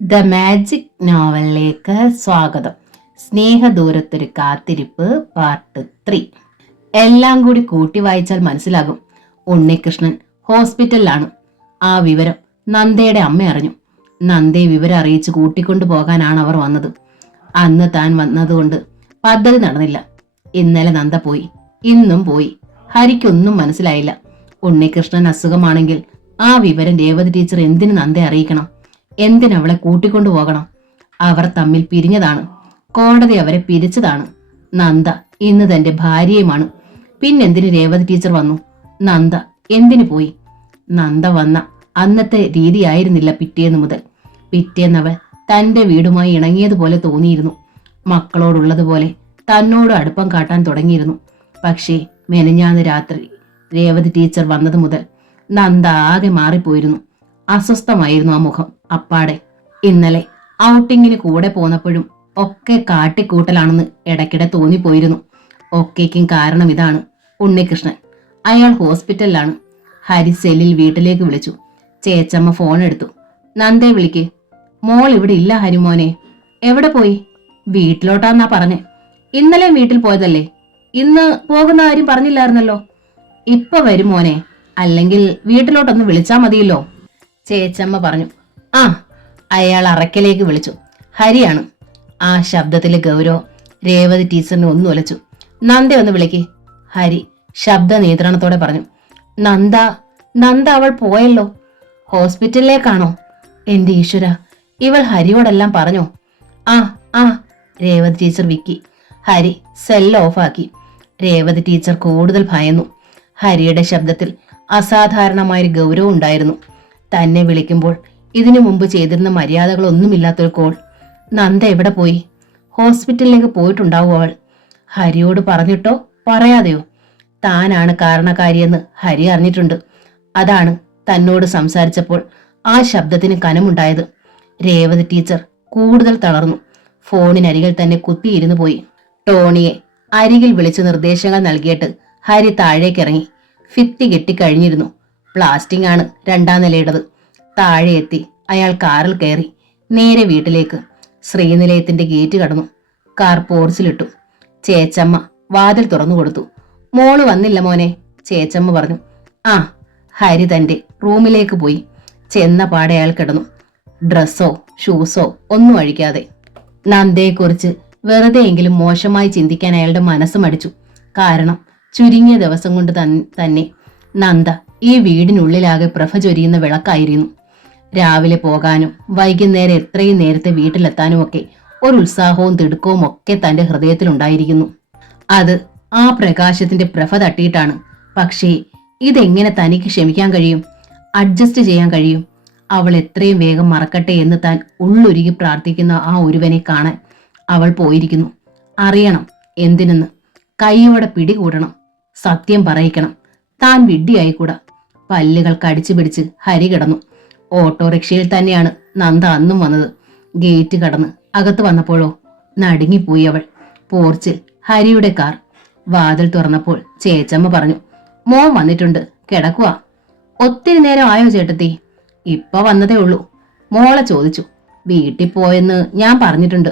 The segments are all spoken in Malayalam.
ദ മാജിക് നോവലിലേക്ക് സ്വാഗതം. സ്നേഹദൂരത്തൊരു കാത്തിരിപ്പ് പാർട്ട് 3. എല്ലാം കൂടി കൂട്ടി വായിച്ചാൽ മനസ്സിലാകും. ഉണ്ണികൃഷ്ണൻ ഹോസ്പിറ്റലിലാണ്. ആ വിവരം നന്ദയുടെ അമ്മ അറിഞ്ഞു. നന്ദയെ വിവരം അറിയിച്ച് കൂട്ടിക്കൊണ്ടു പോകാനാണ് അവർ വന്നത്. അന്ന് താൻ വന്നതുകൊണ്ട് പദ്ധതി നടന്നില്ല. ഇന്നലെ നന്ദ പോയി, ഇന്നും പോയി. ഹരിക്കൊന്നും മനസ്സിലായില്ല. ഉണ്ണികൃഷ്ണൻ അസുഖമാണെങ്കിൽ ആ വിവരം രേവതി ടീച്ചർ എന്തിനു നന്ദയെ അറിയിക്കണം? എന്തിനവളെ കൂട്ടിക്കൊണ്ടു പോകണം? അവർ തമ്മിൽ പിരിഞ്ഞതാണ്. കോടതി അവരെ പിരിച്ചതാണ്. നന്ദ ഇന്ന് തന്റെ ഭാര്യയുമാണ്. പിന്നെന്തിന് രേവതി ടീച്ചർ വന്നു? നന്ദ എന്തിനു പോയി? നന്ദ വന്ന അന്നത്തെ രീതിയായിരുന്നില്ല പിറ്റേന്ന് മുതൽ. പിറ്റേന്നവൾ തന്റെ വീടുമായി ഇണങ്ങിയതുപോലെ തോന്നിയിരുന്നു. മക്കളോടുള്ളതുപോലെ തന്നോട് അടുപ്പം കാട്ടാൻ തുടങ്ങിയിരുന്നു. പക്ഷേ മെനഞ്ഞാന്ന് രാത്രി രേവതി ടീച്ചർ വന്നത് മുതൽ നന്ദ ആകെ മാറിപ്പോയിരുന്നു. അസ്വസ്ഥമായിരുന്നു ആ മുഖം അപ്പാടെ. ഇന്നലെ ഔട്ടിങ്ങിന് കൂടെ പോന്നപ്പോഴും ഒക്കെ കാട്ടിക്കൂട്ടലാണെന്ന് ഇടയ്ക്കിടെ തോന്നിപ്പോയിരുന്നു. ഒക്കേക്കും കാരണം ഇതാണ്. ഉണ്ണികൃഷ്ണൻ അയാൾ ഹോസ്പിറ്റലിലാണ്. ഹരി സെല്ലിൽ വീട്ടിലേക്ക് വിളിച്ചു. ചേച്ചമ്മ ഫോൺ എടുത്തു. നന്ദയെ വിളിക്ക്. മോൾ ഇവിടെ ഇല്ല ഹരിമോനെ. എവിടെ പോയി? വീട്ടിലോട്ടാന്നാ പറഞ്ഞേ. ഇന്നലെ വീട്ടിൽ പോയതല്ലേ? ഇന്ന് പോകുന്ന കാര്യം പറഞ്ഞില്ലായിരുന്നല്ലോ. ഇപ്പൊ വരും മോനെ, അല്ലെങ്കിൽ വീട്ടിലോട്ടൊന്ന് വിളിച്ചാ മതിയല്ലോ, ചേച്ചമ്മ പറഞ്ഞു. ആ, അയാൾ അറക്കലേക്ക് വിളിച്ചു. ഹരിയാണ്. ആ ശബ്ദത്തിലെ ഗൗരവം രേവതി ടീച്ചറിനെ ഒന്ന് ഉലച്ചു. നന്ദ ഒന്ന് വിളിക്ക്, ഹരി ശബ്ദ നിയന്ത്രണത്തോടെ പറഞ്ഞു. നന്ദ അവൾ പോയല്ലോ. ഹോസ്പിറ്റലിലേക്കാണോ? എന്റെ ഈശ്വര, ഇവൾ ഹരിയോടെല്ലാം പറഞ്ഞോ? ആ രേവതി ടീച്ചർ വിക്കി. ഹരി സെൽ ഓഫാക്കി. രേവതി ടീച്ചർ കൂടുതൽ ഭയന്നു. ഹരിയുടെ ശബ്ദത്തിൽ അസാധാരണമായൊരു ഗൗരവം ഉണ്ടായിരുന്നു. തന്നെ വിളിക്കുമ്പോൾ ഇതിനു മുമ്പ് ചെയ്തിരുന്ന മര്യാദകളൊന്നുമില്ലാത്തൊരു കോൾ. നന്ദ എവിടെ പോയി? ഹോസ്പിറ്റലിലേക്ക് പോയിട്ടുണ്ടാവും അവൾ. ഹരിയോട് പറഞ്ഞിട്ടോ പറയാതെയോ? താനാണ് കാരണക്കാരിയെന്ന് ഹരി അറിഞ്ഞിട്ടുണ്ട്. അതാണ് തന്നോട് സംസാരിച്ചപ്പോൾ ആ ശബ്ദത്തിന് കനമുണ്ടായത്. രേവതി ടീച്ചർ കൂടുതൽ തളർന്നു. ഫോണിനരികിൽ തന്നെ കുത്തിയിരുന്നു പോയി. ടോണിയെ അരികിൽ വിളിച്ച് നിർദ്ദേശങ്ങൾ നൽകിയിട്ട് ഹരി താഴേക്കിറങ്ങി. ഭിത്തി കെട്ടിക്കഴിഞ്ഞിരുന്നു. പ്ലാസ്റ്റിക് ആണ് 2ാം നിലയുടേത്. താഴെ എത്തി അയാൾ കാറിൽ കയറി നേരെ വീട്ടിലേക്ക്. ശ്രീനിലയത്തിന്റെ ഗേറ്റ് കടന്നു. കാർ പോർച്ചിലിട്ടു. ചേച്ചമ്മ വാതിൽ തുറന്നു കൊടുത്തു. മോള് വന്നില്ല മോനെ, ചേച്ചമ്മ പറഞ്ഞു. ആ, ഹരി തന്റെ റൂമിലേക്ക് പോയി. ചെന്ന പാടെ അയാൾ കിടന്നു. ഡ്രസ്സോ ഷൂസോ ഒന്നും അഴിക്കാതെ. നന്ദയെക്കുറിച്ച് വെറുതെയെങ്കിലും മോശമായി ചിന്തിക്കാൻ അയാളുടെ മനസ്സ് മടിച്ചു. കാരണം ചുരുങ്ങിയ ദിവസം കൊണ്ട് തന്നെ നന്ദ ഈ വീടിനുള്ളിലാകെ പ്രഭ ചൊരിയുന്ന വിളക്കായിരുന്നു. രാവിലെ പോകാനും വൈകുന്നേരം എത്രയും നേരത്തെ വീട്ടിലെത്താനുമൊക്കെ ഒരു ഉത്സാഹവും തിടുക്കവും ഒക്കെ തന്റെ ഹൃദയത്തിലുണ്ടായിരിക്കുന്നു. അത് ആ പ്രകാശത്തിന്റെ പ്രഭ തട്ടിയിട്ടാണ്. പക്ഷേ ഇതെങ്ങനെ തനിക്ക് ക്ഷമിക്കാൻ കഴിയും? അഡ്ജസ്റ്റ് ചെയ്യാൻ കഴിയും? അവൾ എത്രയും വേഗം മറക്കട്ടെ എന്ന് താൻ ഉള്ളൊരുകി പ്രാർത്ഥിക്കുന്ന ആ ഒരുവനെ കാണാൻ അവൾ പോയിരിക്കുന്നു. അറിയണം എന്തിനെന്ന്. കൈയോടെ പിടികൂടണം. സത്യം പറയിക്കണം. താൻ വിഡ്ഢിയായിക്കൂടാ. പല്ലുകൾ കടിച്ചു പിടിച്ച് ഹരി കിടന്നു. ഓട്ടോറിക്ഷയിൽ തന്നെയാണ് നന്ദ അന്നും വന്നത്. ഗേറ്റ് കടന്ന് അകത്ത് വന്നപ്പോഴോ നടുങ്ങിപ്പോയി അവൾ. പോർച്ചിൽ ഹരിയുടെ കാർ. വാതിൽ തുറന്നപ്പോൾ ചേച്ചമ്മ പറഞ്ഞു, മോൻ വന്നിട്ടുണ്ട്, കിടക്കുവാ. ഒത്തിരി നേരം ആയോ ചേട്ടത്തി? ഇപ്പൊ വന്നതേ ഉള്ളൂ. മോളെ ചോദിച്ചു. വീട്ടിൽ പോയെന്ന് ഞാൻ പറഞ്ഞിട്ടുണ്ട്.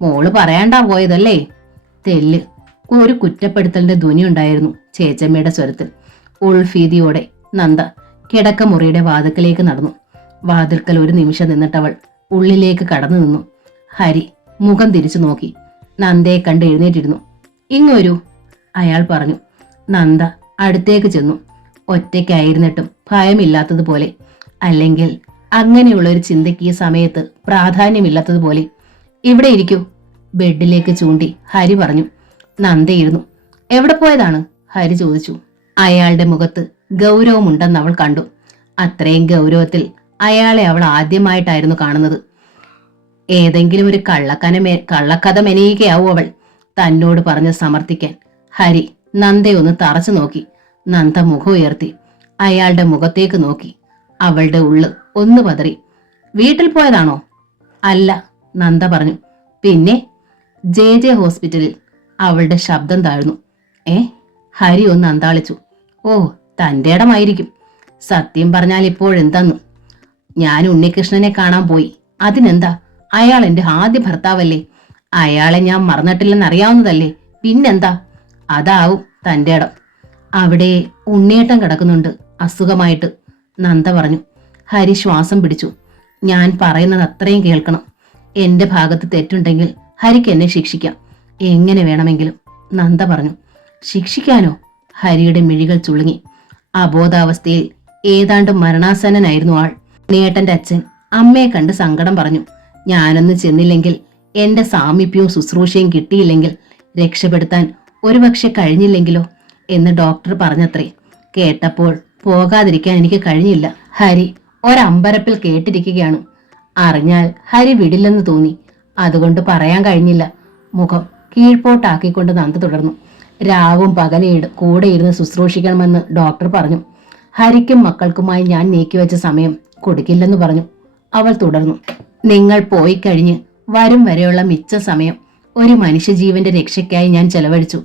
മോള് പറയാണ്ടാ പോയതല്ലേ? തെല്ല് ഒരു കുറ്റപ്പെടുത്തലിന്റെ ധ്വനി ഉണ്ടായിരുന്നു ചേച്ചമ്മയുടെ സ്വരത്തിൽ. ഉൾഭീതിയോടെ നന്ദ കിടക്കമുറിയുടെ വാതിക്കലേക്ക് നടന്നു. വാതിൽക്കൽ ഒരു നിമിഷം നിന്നിട്ടവൾ ഉള്ളിലേക്ക് കടന്നു നിന്നു. ഹരി മുഖം തിരിച്ചു നോക്കി. നന്ദയെ കണ്ട് എഴുന്നേറ്റിരുന്നു. ഇങ്ങൊരു, അയാൾ പറഞ്ഞു. നന്ദ അടുത്തേക്ക് ചെന്നു. ഒറ്റയ്ക്കായിരുന്നിട്ടും ഭയമില്ലാത്തതുപോലെ, അല്ലെങ്കിൽ അങ്ങനെയുള്ള ഒരു ചിന്തയ്ക്ക് ഈ സമയത്ത് പ്രാധാന്യമില്ലാത്തതുപോലെ. ഇവിടെ ഇരിക്കൂ, ബെഡിലേക്ക് ചൂണ്ടി ഹരി പറഞ്ഞു. നന്ദയിരുന്നു. എവിടെ പോയതാണ്? ഹരി ചോദിച്ചു. അയാളുടെ മുഖത്ത് ഗൗരവമുണ്ടെന്ന് അവൾ കണ്ടു. അത്രയും ഗൗരവത്തിൽ അയാളെ അവൾ ആദ്യമായിട്ടായിരുന്നു കാണുന്നത്. ഏതെങ്കിലും ഒരു കള്ളക്കഥ മെനയുകയാവും അവൾ തന്നോട് പറഞ്ഞ് സമർത്ഥിക്കാൻ. ഹരി നന്ദയൊന്ന് തറച്ചു നോക്കി. നന്ദ മുഖം ഉയർത്തി അയാളുടെ മുഖത്തേക്ക് നോക്കി. അവളുടെ ഉള്ള് ഒന്ന് പതറി. വീട്ടിൽ പോയതാണോ? അല്ല, നന്ദ പറഞ്ഞു. പിന്നെ? ജെ ഹോസ്പിറ്റലിൽ. അവളുടെ ശബ്ദം താഴ്ന്നു. ഹരി ഒന്ന് അന്താളിച്ചു. ഓ, തന്റെ ഇടമായിരിക്കും. സത്യം പറഞ്ഞാൽ ഇപ്പോഴെന്തെന്നു? ഞാൻ ഉണ്ണികൃഷ്ണനെ കാണാൻ പോയി. അതിനെന്താ, അയാൾ എന്റെ ആദ്യ ഭർത്താവല്ലേ, അയാളെ ഞാൻ മറന്നിട്ടില്ലെന്നറിയാവുന്നതല്ലേ, പിന്നെന്താ? അതാവും തന്റെ ഇടം. അവിടെ ഉണ്ണിയേട്ടൻ കിടക്കുന്നുണ്ട് അസുഖമായിട്ട്, നന്ദ പറഞ്ഞു. ഹരി ശ്വാസം പിടിച്ചു. ഞാൻ പറയുന്നത് അത്രയും കേൾക്കണം. എന്റെ ഭാഗത്ത് തെറ്റുണ്ടെങ്കിൽ ഹരിക്ക് എന്നെ ശിക്ഷിക്കാം, എങ്ങനെ വേണമെങ്കിലും, നന്ദ പറഞ്ഞു. ശിക്ഷിക്കാനോ? ഹരിയുടെ മിഴികൾ ചുളുങ്ങി. അബോധാവസ്ഥയിൽ ഏതാണ്ട് മരണാസന്നനായിരുന്നു ആൾ. ഉണ്ണിയേട്ടന്റെ അച്ഛൻ അമ്മയെ കണ്ട് സങ്കടം പറഞ്ഞു. ഞാനൊന്ന് ചെന്നില്ലെങ്കിൽ, എന്റെ സാമീപ്യവും ശുശ്രൂഷയും കിട്ടിയില്ലെങ്കിൽ, രക്ഷപ്പെടുത്താൻ ഒരുപക്ഷെ കഴിഞ്ഞില്ലെങ്കിലോ എന്ന് ഡോക്ടർ പറഞ്ഞത്രേ. കേട്ടപ്പോൾ പോകാതിരിക്കാൻ എനിക്ക് കഴിഞ്ഞില്ല. ഹരി ഒരമ്പരപ്പിൽ കേട്ടിരിക്കുകയാണ്. അറിഞ്ഞാൽ ഹരി വിടില്ലെന്ന് തോന്നി, അതുകൊണ്ട് പറയാൻ കഴിഞ്ഞില്ല. മുഖം കീഴ്പോട്ടാക്കിക്കൊണ്ട് നന്ദ തുടർന്നു. രാവും പകലും കൂടെ ഇരുന്ന് ശുശ്രൂഷിക്കണമെന്ന് ഡോക്ടർ പറഞ്ഞു. ഹരിക്കും മക്കൾക്കുമായി ഞാൻ നീക്കിവെച്ച സമയം കൊടുക്കില്ലെന്ന് പറഞ്ഞു. അവൾ തുടർന്നു. നിങ്ങൾ പോയി കഴിഞ്ഞ് വരും വരെയുള്ള മിച്ച സമയം ഒരു മനുഷ്യജീവന്റെ രക്ഷയ്ക്കായി ഞാൻ ചെലവഴിച്ചു.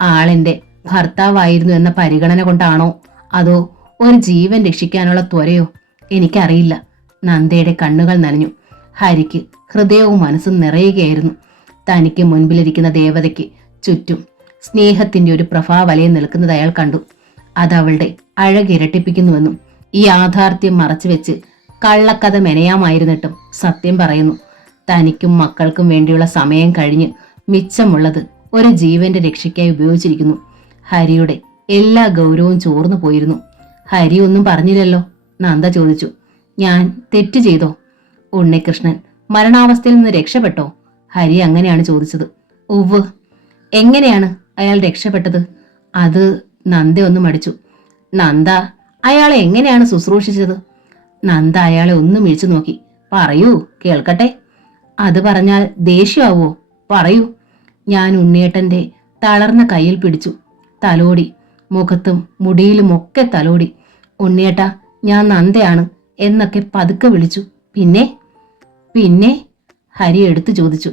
ആളെന്റെ ഭർത്താവായിരുന്നു എന്ന പരിഗണന കൊണ്ടാണോ അതോ ഒരു ജീവൻ രക്ഷിക്കാനുള്ള ത്വരയോ എനിക്കറിയില്ല. നന്ദയുടെ കണ്ണുകൾ നനഞ്ഞു. ഹരിക്ക് ഹൃദയവും മനസ്സും നിറയുകയായിരുന്നു. തനിക്ക് മുൻപിലിരിക്കുന്ന ദേവതയ്ക്ക് ചുറ്റും സ്നേഹത്തിന്റെ ഒരു പ്രഭാവലയം നിൽക്കുന്നത് അയാൾ കണ്ടു. അതവളുടെ അഴകിരട്ടിപ്പിക്കുന്നുവെന്നും ഈ യാഥാർത്ഥ്യം മറച്ചുവെച്ച് കള്ളക്കഥ മെനയാമായിരുന്നിട്ടും സത്യം പറയുന്നു. തനിക്കും മക്കൾക്കും വേണ്ടിയുള്ള സമയം കഴിഞ്ഞ് മിച്ചമുള്ളത് ഒരു ജീവന്റെ രക്ഷയ്ക്കായി ഉപയോഗിച്ചിരിക്കുന്നു. ഹരിയുടെ എല്ലാ ഗൗരവവും ചോർന്നു പോയിരുന്നു. ഹരി ഒന്നും പറഞ്ഞില്ലല്ലോ, നന്ദ ചോദിച്ചു. ഞാൻ തെറ്റ് ചെയ്തോ? ഉണ്ണികൃഷ്ണൻ മരണാവസ്ഥയിൽ നിന്ന് രക്ഷപ്പെട്ടോ? ഹരി അങ്ങനെയാണ് ചോദിച്ചത്. ഉവ്വ്. എങ്ങനെയാണ് അയാൾ രക്ഷപ്പെട്ടത്? അത് നന്ദ ഒന്ന് മടിച്ചു. നന്ദ അയാളെ എങ്ങനെയാണ് ശുശ്രൂഷിച്ചത്? നന്ദ അയാളെ ഒന്ന് മിഴിച്ചു നോക്കി. പറയൂ, കേൾക്കട്ടെ. അത് പറഞ്ഞാൽ ദേഷ്യമാവോ? പറയൂ. ഞാൻ ഉണ്ണിയേട്ടന്റെ തളർന്ന കയ്യിൽ പിടിച്ചു, തലോടി, മുഖത്തും മുടിയിലുമൊക്കെ തലോടി. ഉണ്ണിയേട്ട, ഞാൻ നന്ദയാണ് എന്നൊക്കെ പതുക്കെ വിളിച്ചു. പിന്നെ പിന്നെ ഹരി എടുത്തു ചോദിച്ചു.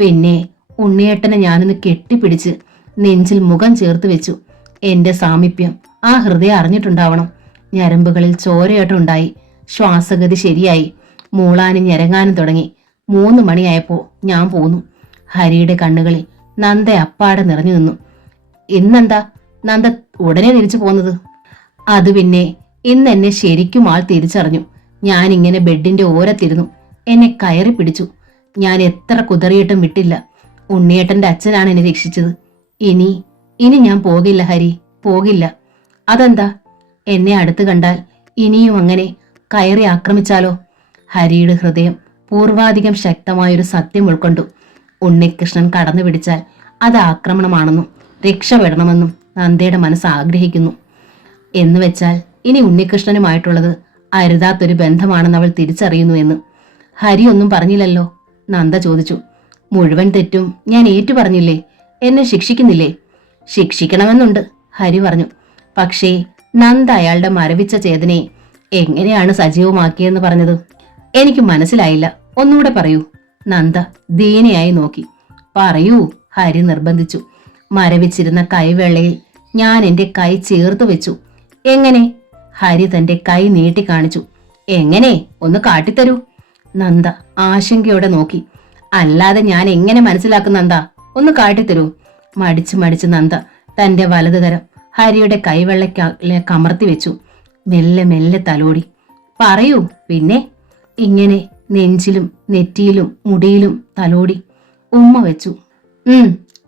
പിന്നെ ഉണ്ണിയേട്ടനെ ഞാനൊന്ന് കെട്ടിപ്പിടിച്ച് നെഞ്ചിൽ മുഖം ചേർത്ത് വെച്ചു. എന്റെ സാമീപ്യം ആ ഹൃദയം അറിഞ്ഞിട്ടുണ്ടാവണം. ഞരമ്പുകളിൽ ചോരയോട്ടമുണ്ടായി, ശ്വാസഗതി ശരിയായി, മൂളാനും ഞരങ്ങാനും തുടങ്ങി. 3 മണിയായപ്പോ ഞാൻ പോന്നു. ഹരിയുടെ കണ്ണുകളിൽ നന്ദ അപ്പാടെ നിറഞ്ഞു നിന്നു. ഇന്നെന്താ നന്ദ ഉടനെ തിരിച്ചു പോന്നത്? അത് പിന്നെ ഇന്ന് എന്നെ ശരിക്കും ആൾ തിരിച്ചറിഞ്ഞു. ഞാൻ ഇങ്ങനെ ബെഡിന്റെ ഓരത്തിരുന്നു, എന്നെ കയറി പിടിച്ചു. ഞാൻ എത്ര കുതറിയിട്ടും വിട്ടില്ല. ഉണ്ണിയേട്ടന്റെ അച്ഛനാണ് എന്നെ രക്ഷിച്ചത്. ഇനി ഞാൻ പോകില്ല ഹരി, പോകില്ല. അതെന്താ? എന്നെ അടുത്ത് കണ്ടാൽ ഇനിയും അങ്ങനെ കയറി ആക്രമിച്ചാലോ? ഹരിയുടെ ഹൃദയം പൂർവാധികം ശക്തമായൊരു സത്യം ഉൾക്കൊണ്ടു. ഉണ്ണികൃഷ്ണൻ കടന്നു പിടിച്ചാൽ അത് ആക്രമണമാണെന്നും രക്ഷപ്പെടണമെന്നും നന്ദയുടെ മനസ്സ് ആഗ്രഹിക്കുന്നു. എന്നുവെച്ചാൽ ഇനി ഉണ്ണികൃഷ്ണനുമായിട്ടുള്ളത് അരുതാത്തൊരു ബന്ധമാണെന്ന് അവൾ തിരിച്ചറിയുന്നു എന്ന്. ഹരി ഒന്നും പറഞ്ഞില്ലല്ലോ, നന്ദ ചോദിച്ചു. മുഴുവൻ തെറ്റും ഞാൻ ഏറ്റു പറഞ്ഞില്ലേ, എന്നെ ശിക്ഷിക്കുന്നില്ലേ? ശിക്ഷിക്കണമെന്നുണ്ട്, ഹരി പറഞ്ഞു. പക്ഷേ നന്ദ അയാളുടെ മരവിച്ച ചേതനയെ എങ്ങനെയാണ് സജീവമാക്കിയെന്ന് പറഞ്ഞത് എനിക്ക് മനസ്സിലായില്ല. ഒന്നുകൂടെ പറയൂ. നന്ദ ദീനയായി നോക്കി. പറയൂ, ഹരി നിർബന്ധിച്ചു. മരവിച്ചിരുന്ന കൈവെള്ളയിൽ ഞാൻ എന്റെ കൈ ചേർത്ത് വെച്ചു. എങ്ങനെ? ഹരി തന്റെ കൈ നീട്ടി കാണിച്ചു. എങ്ങനെ? ഒന്ന് കാട്ടിത്തരൂ. നന്ദ ആശങ്കയോടെ നോക്കി. അല്ലാതെ ഞാൻ എങ്ങനെ മനസ്സിലാക്കും നന്ദ, ഒന്ന് കാട്ടിത്തരൂ. മടിച്ചു നന്ദ തന്റെ വലതുകരം ഹരിയുടെ കൈവെള്ളയ്ക്ക് കമർത്തി വെച്ചു. മെല്ലെ മെല്ലെ തലോടി. പറയൂ. പിന്നെ? ഇങ്ങനെ നെഞ്ചിലും നെറ്റിയിലും മുടിയിലും തലോടി. ഉമ്മ വെച്ചു.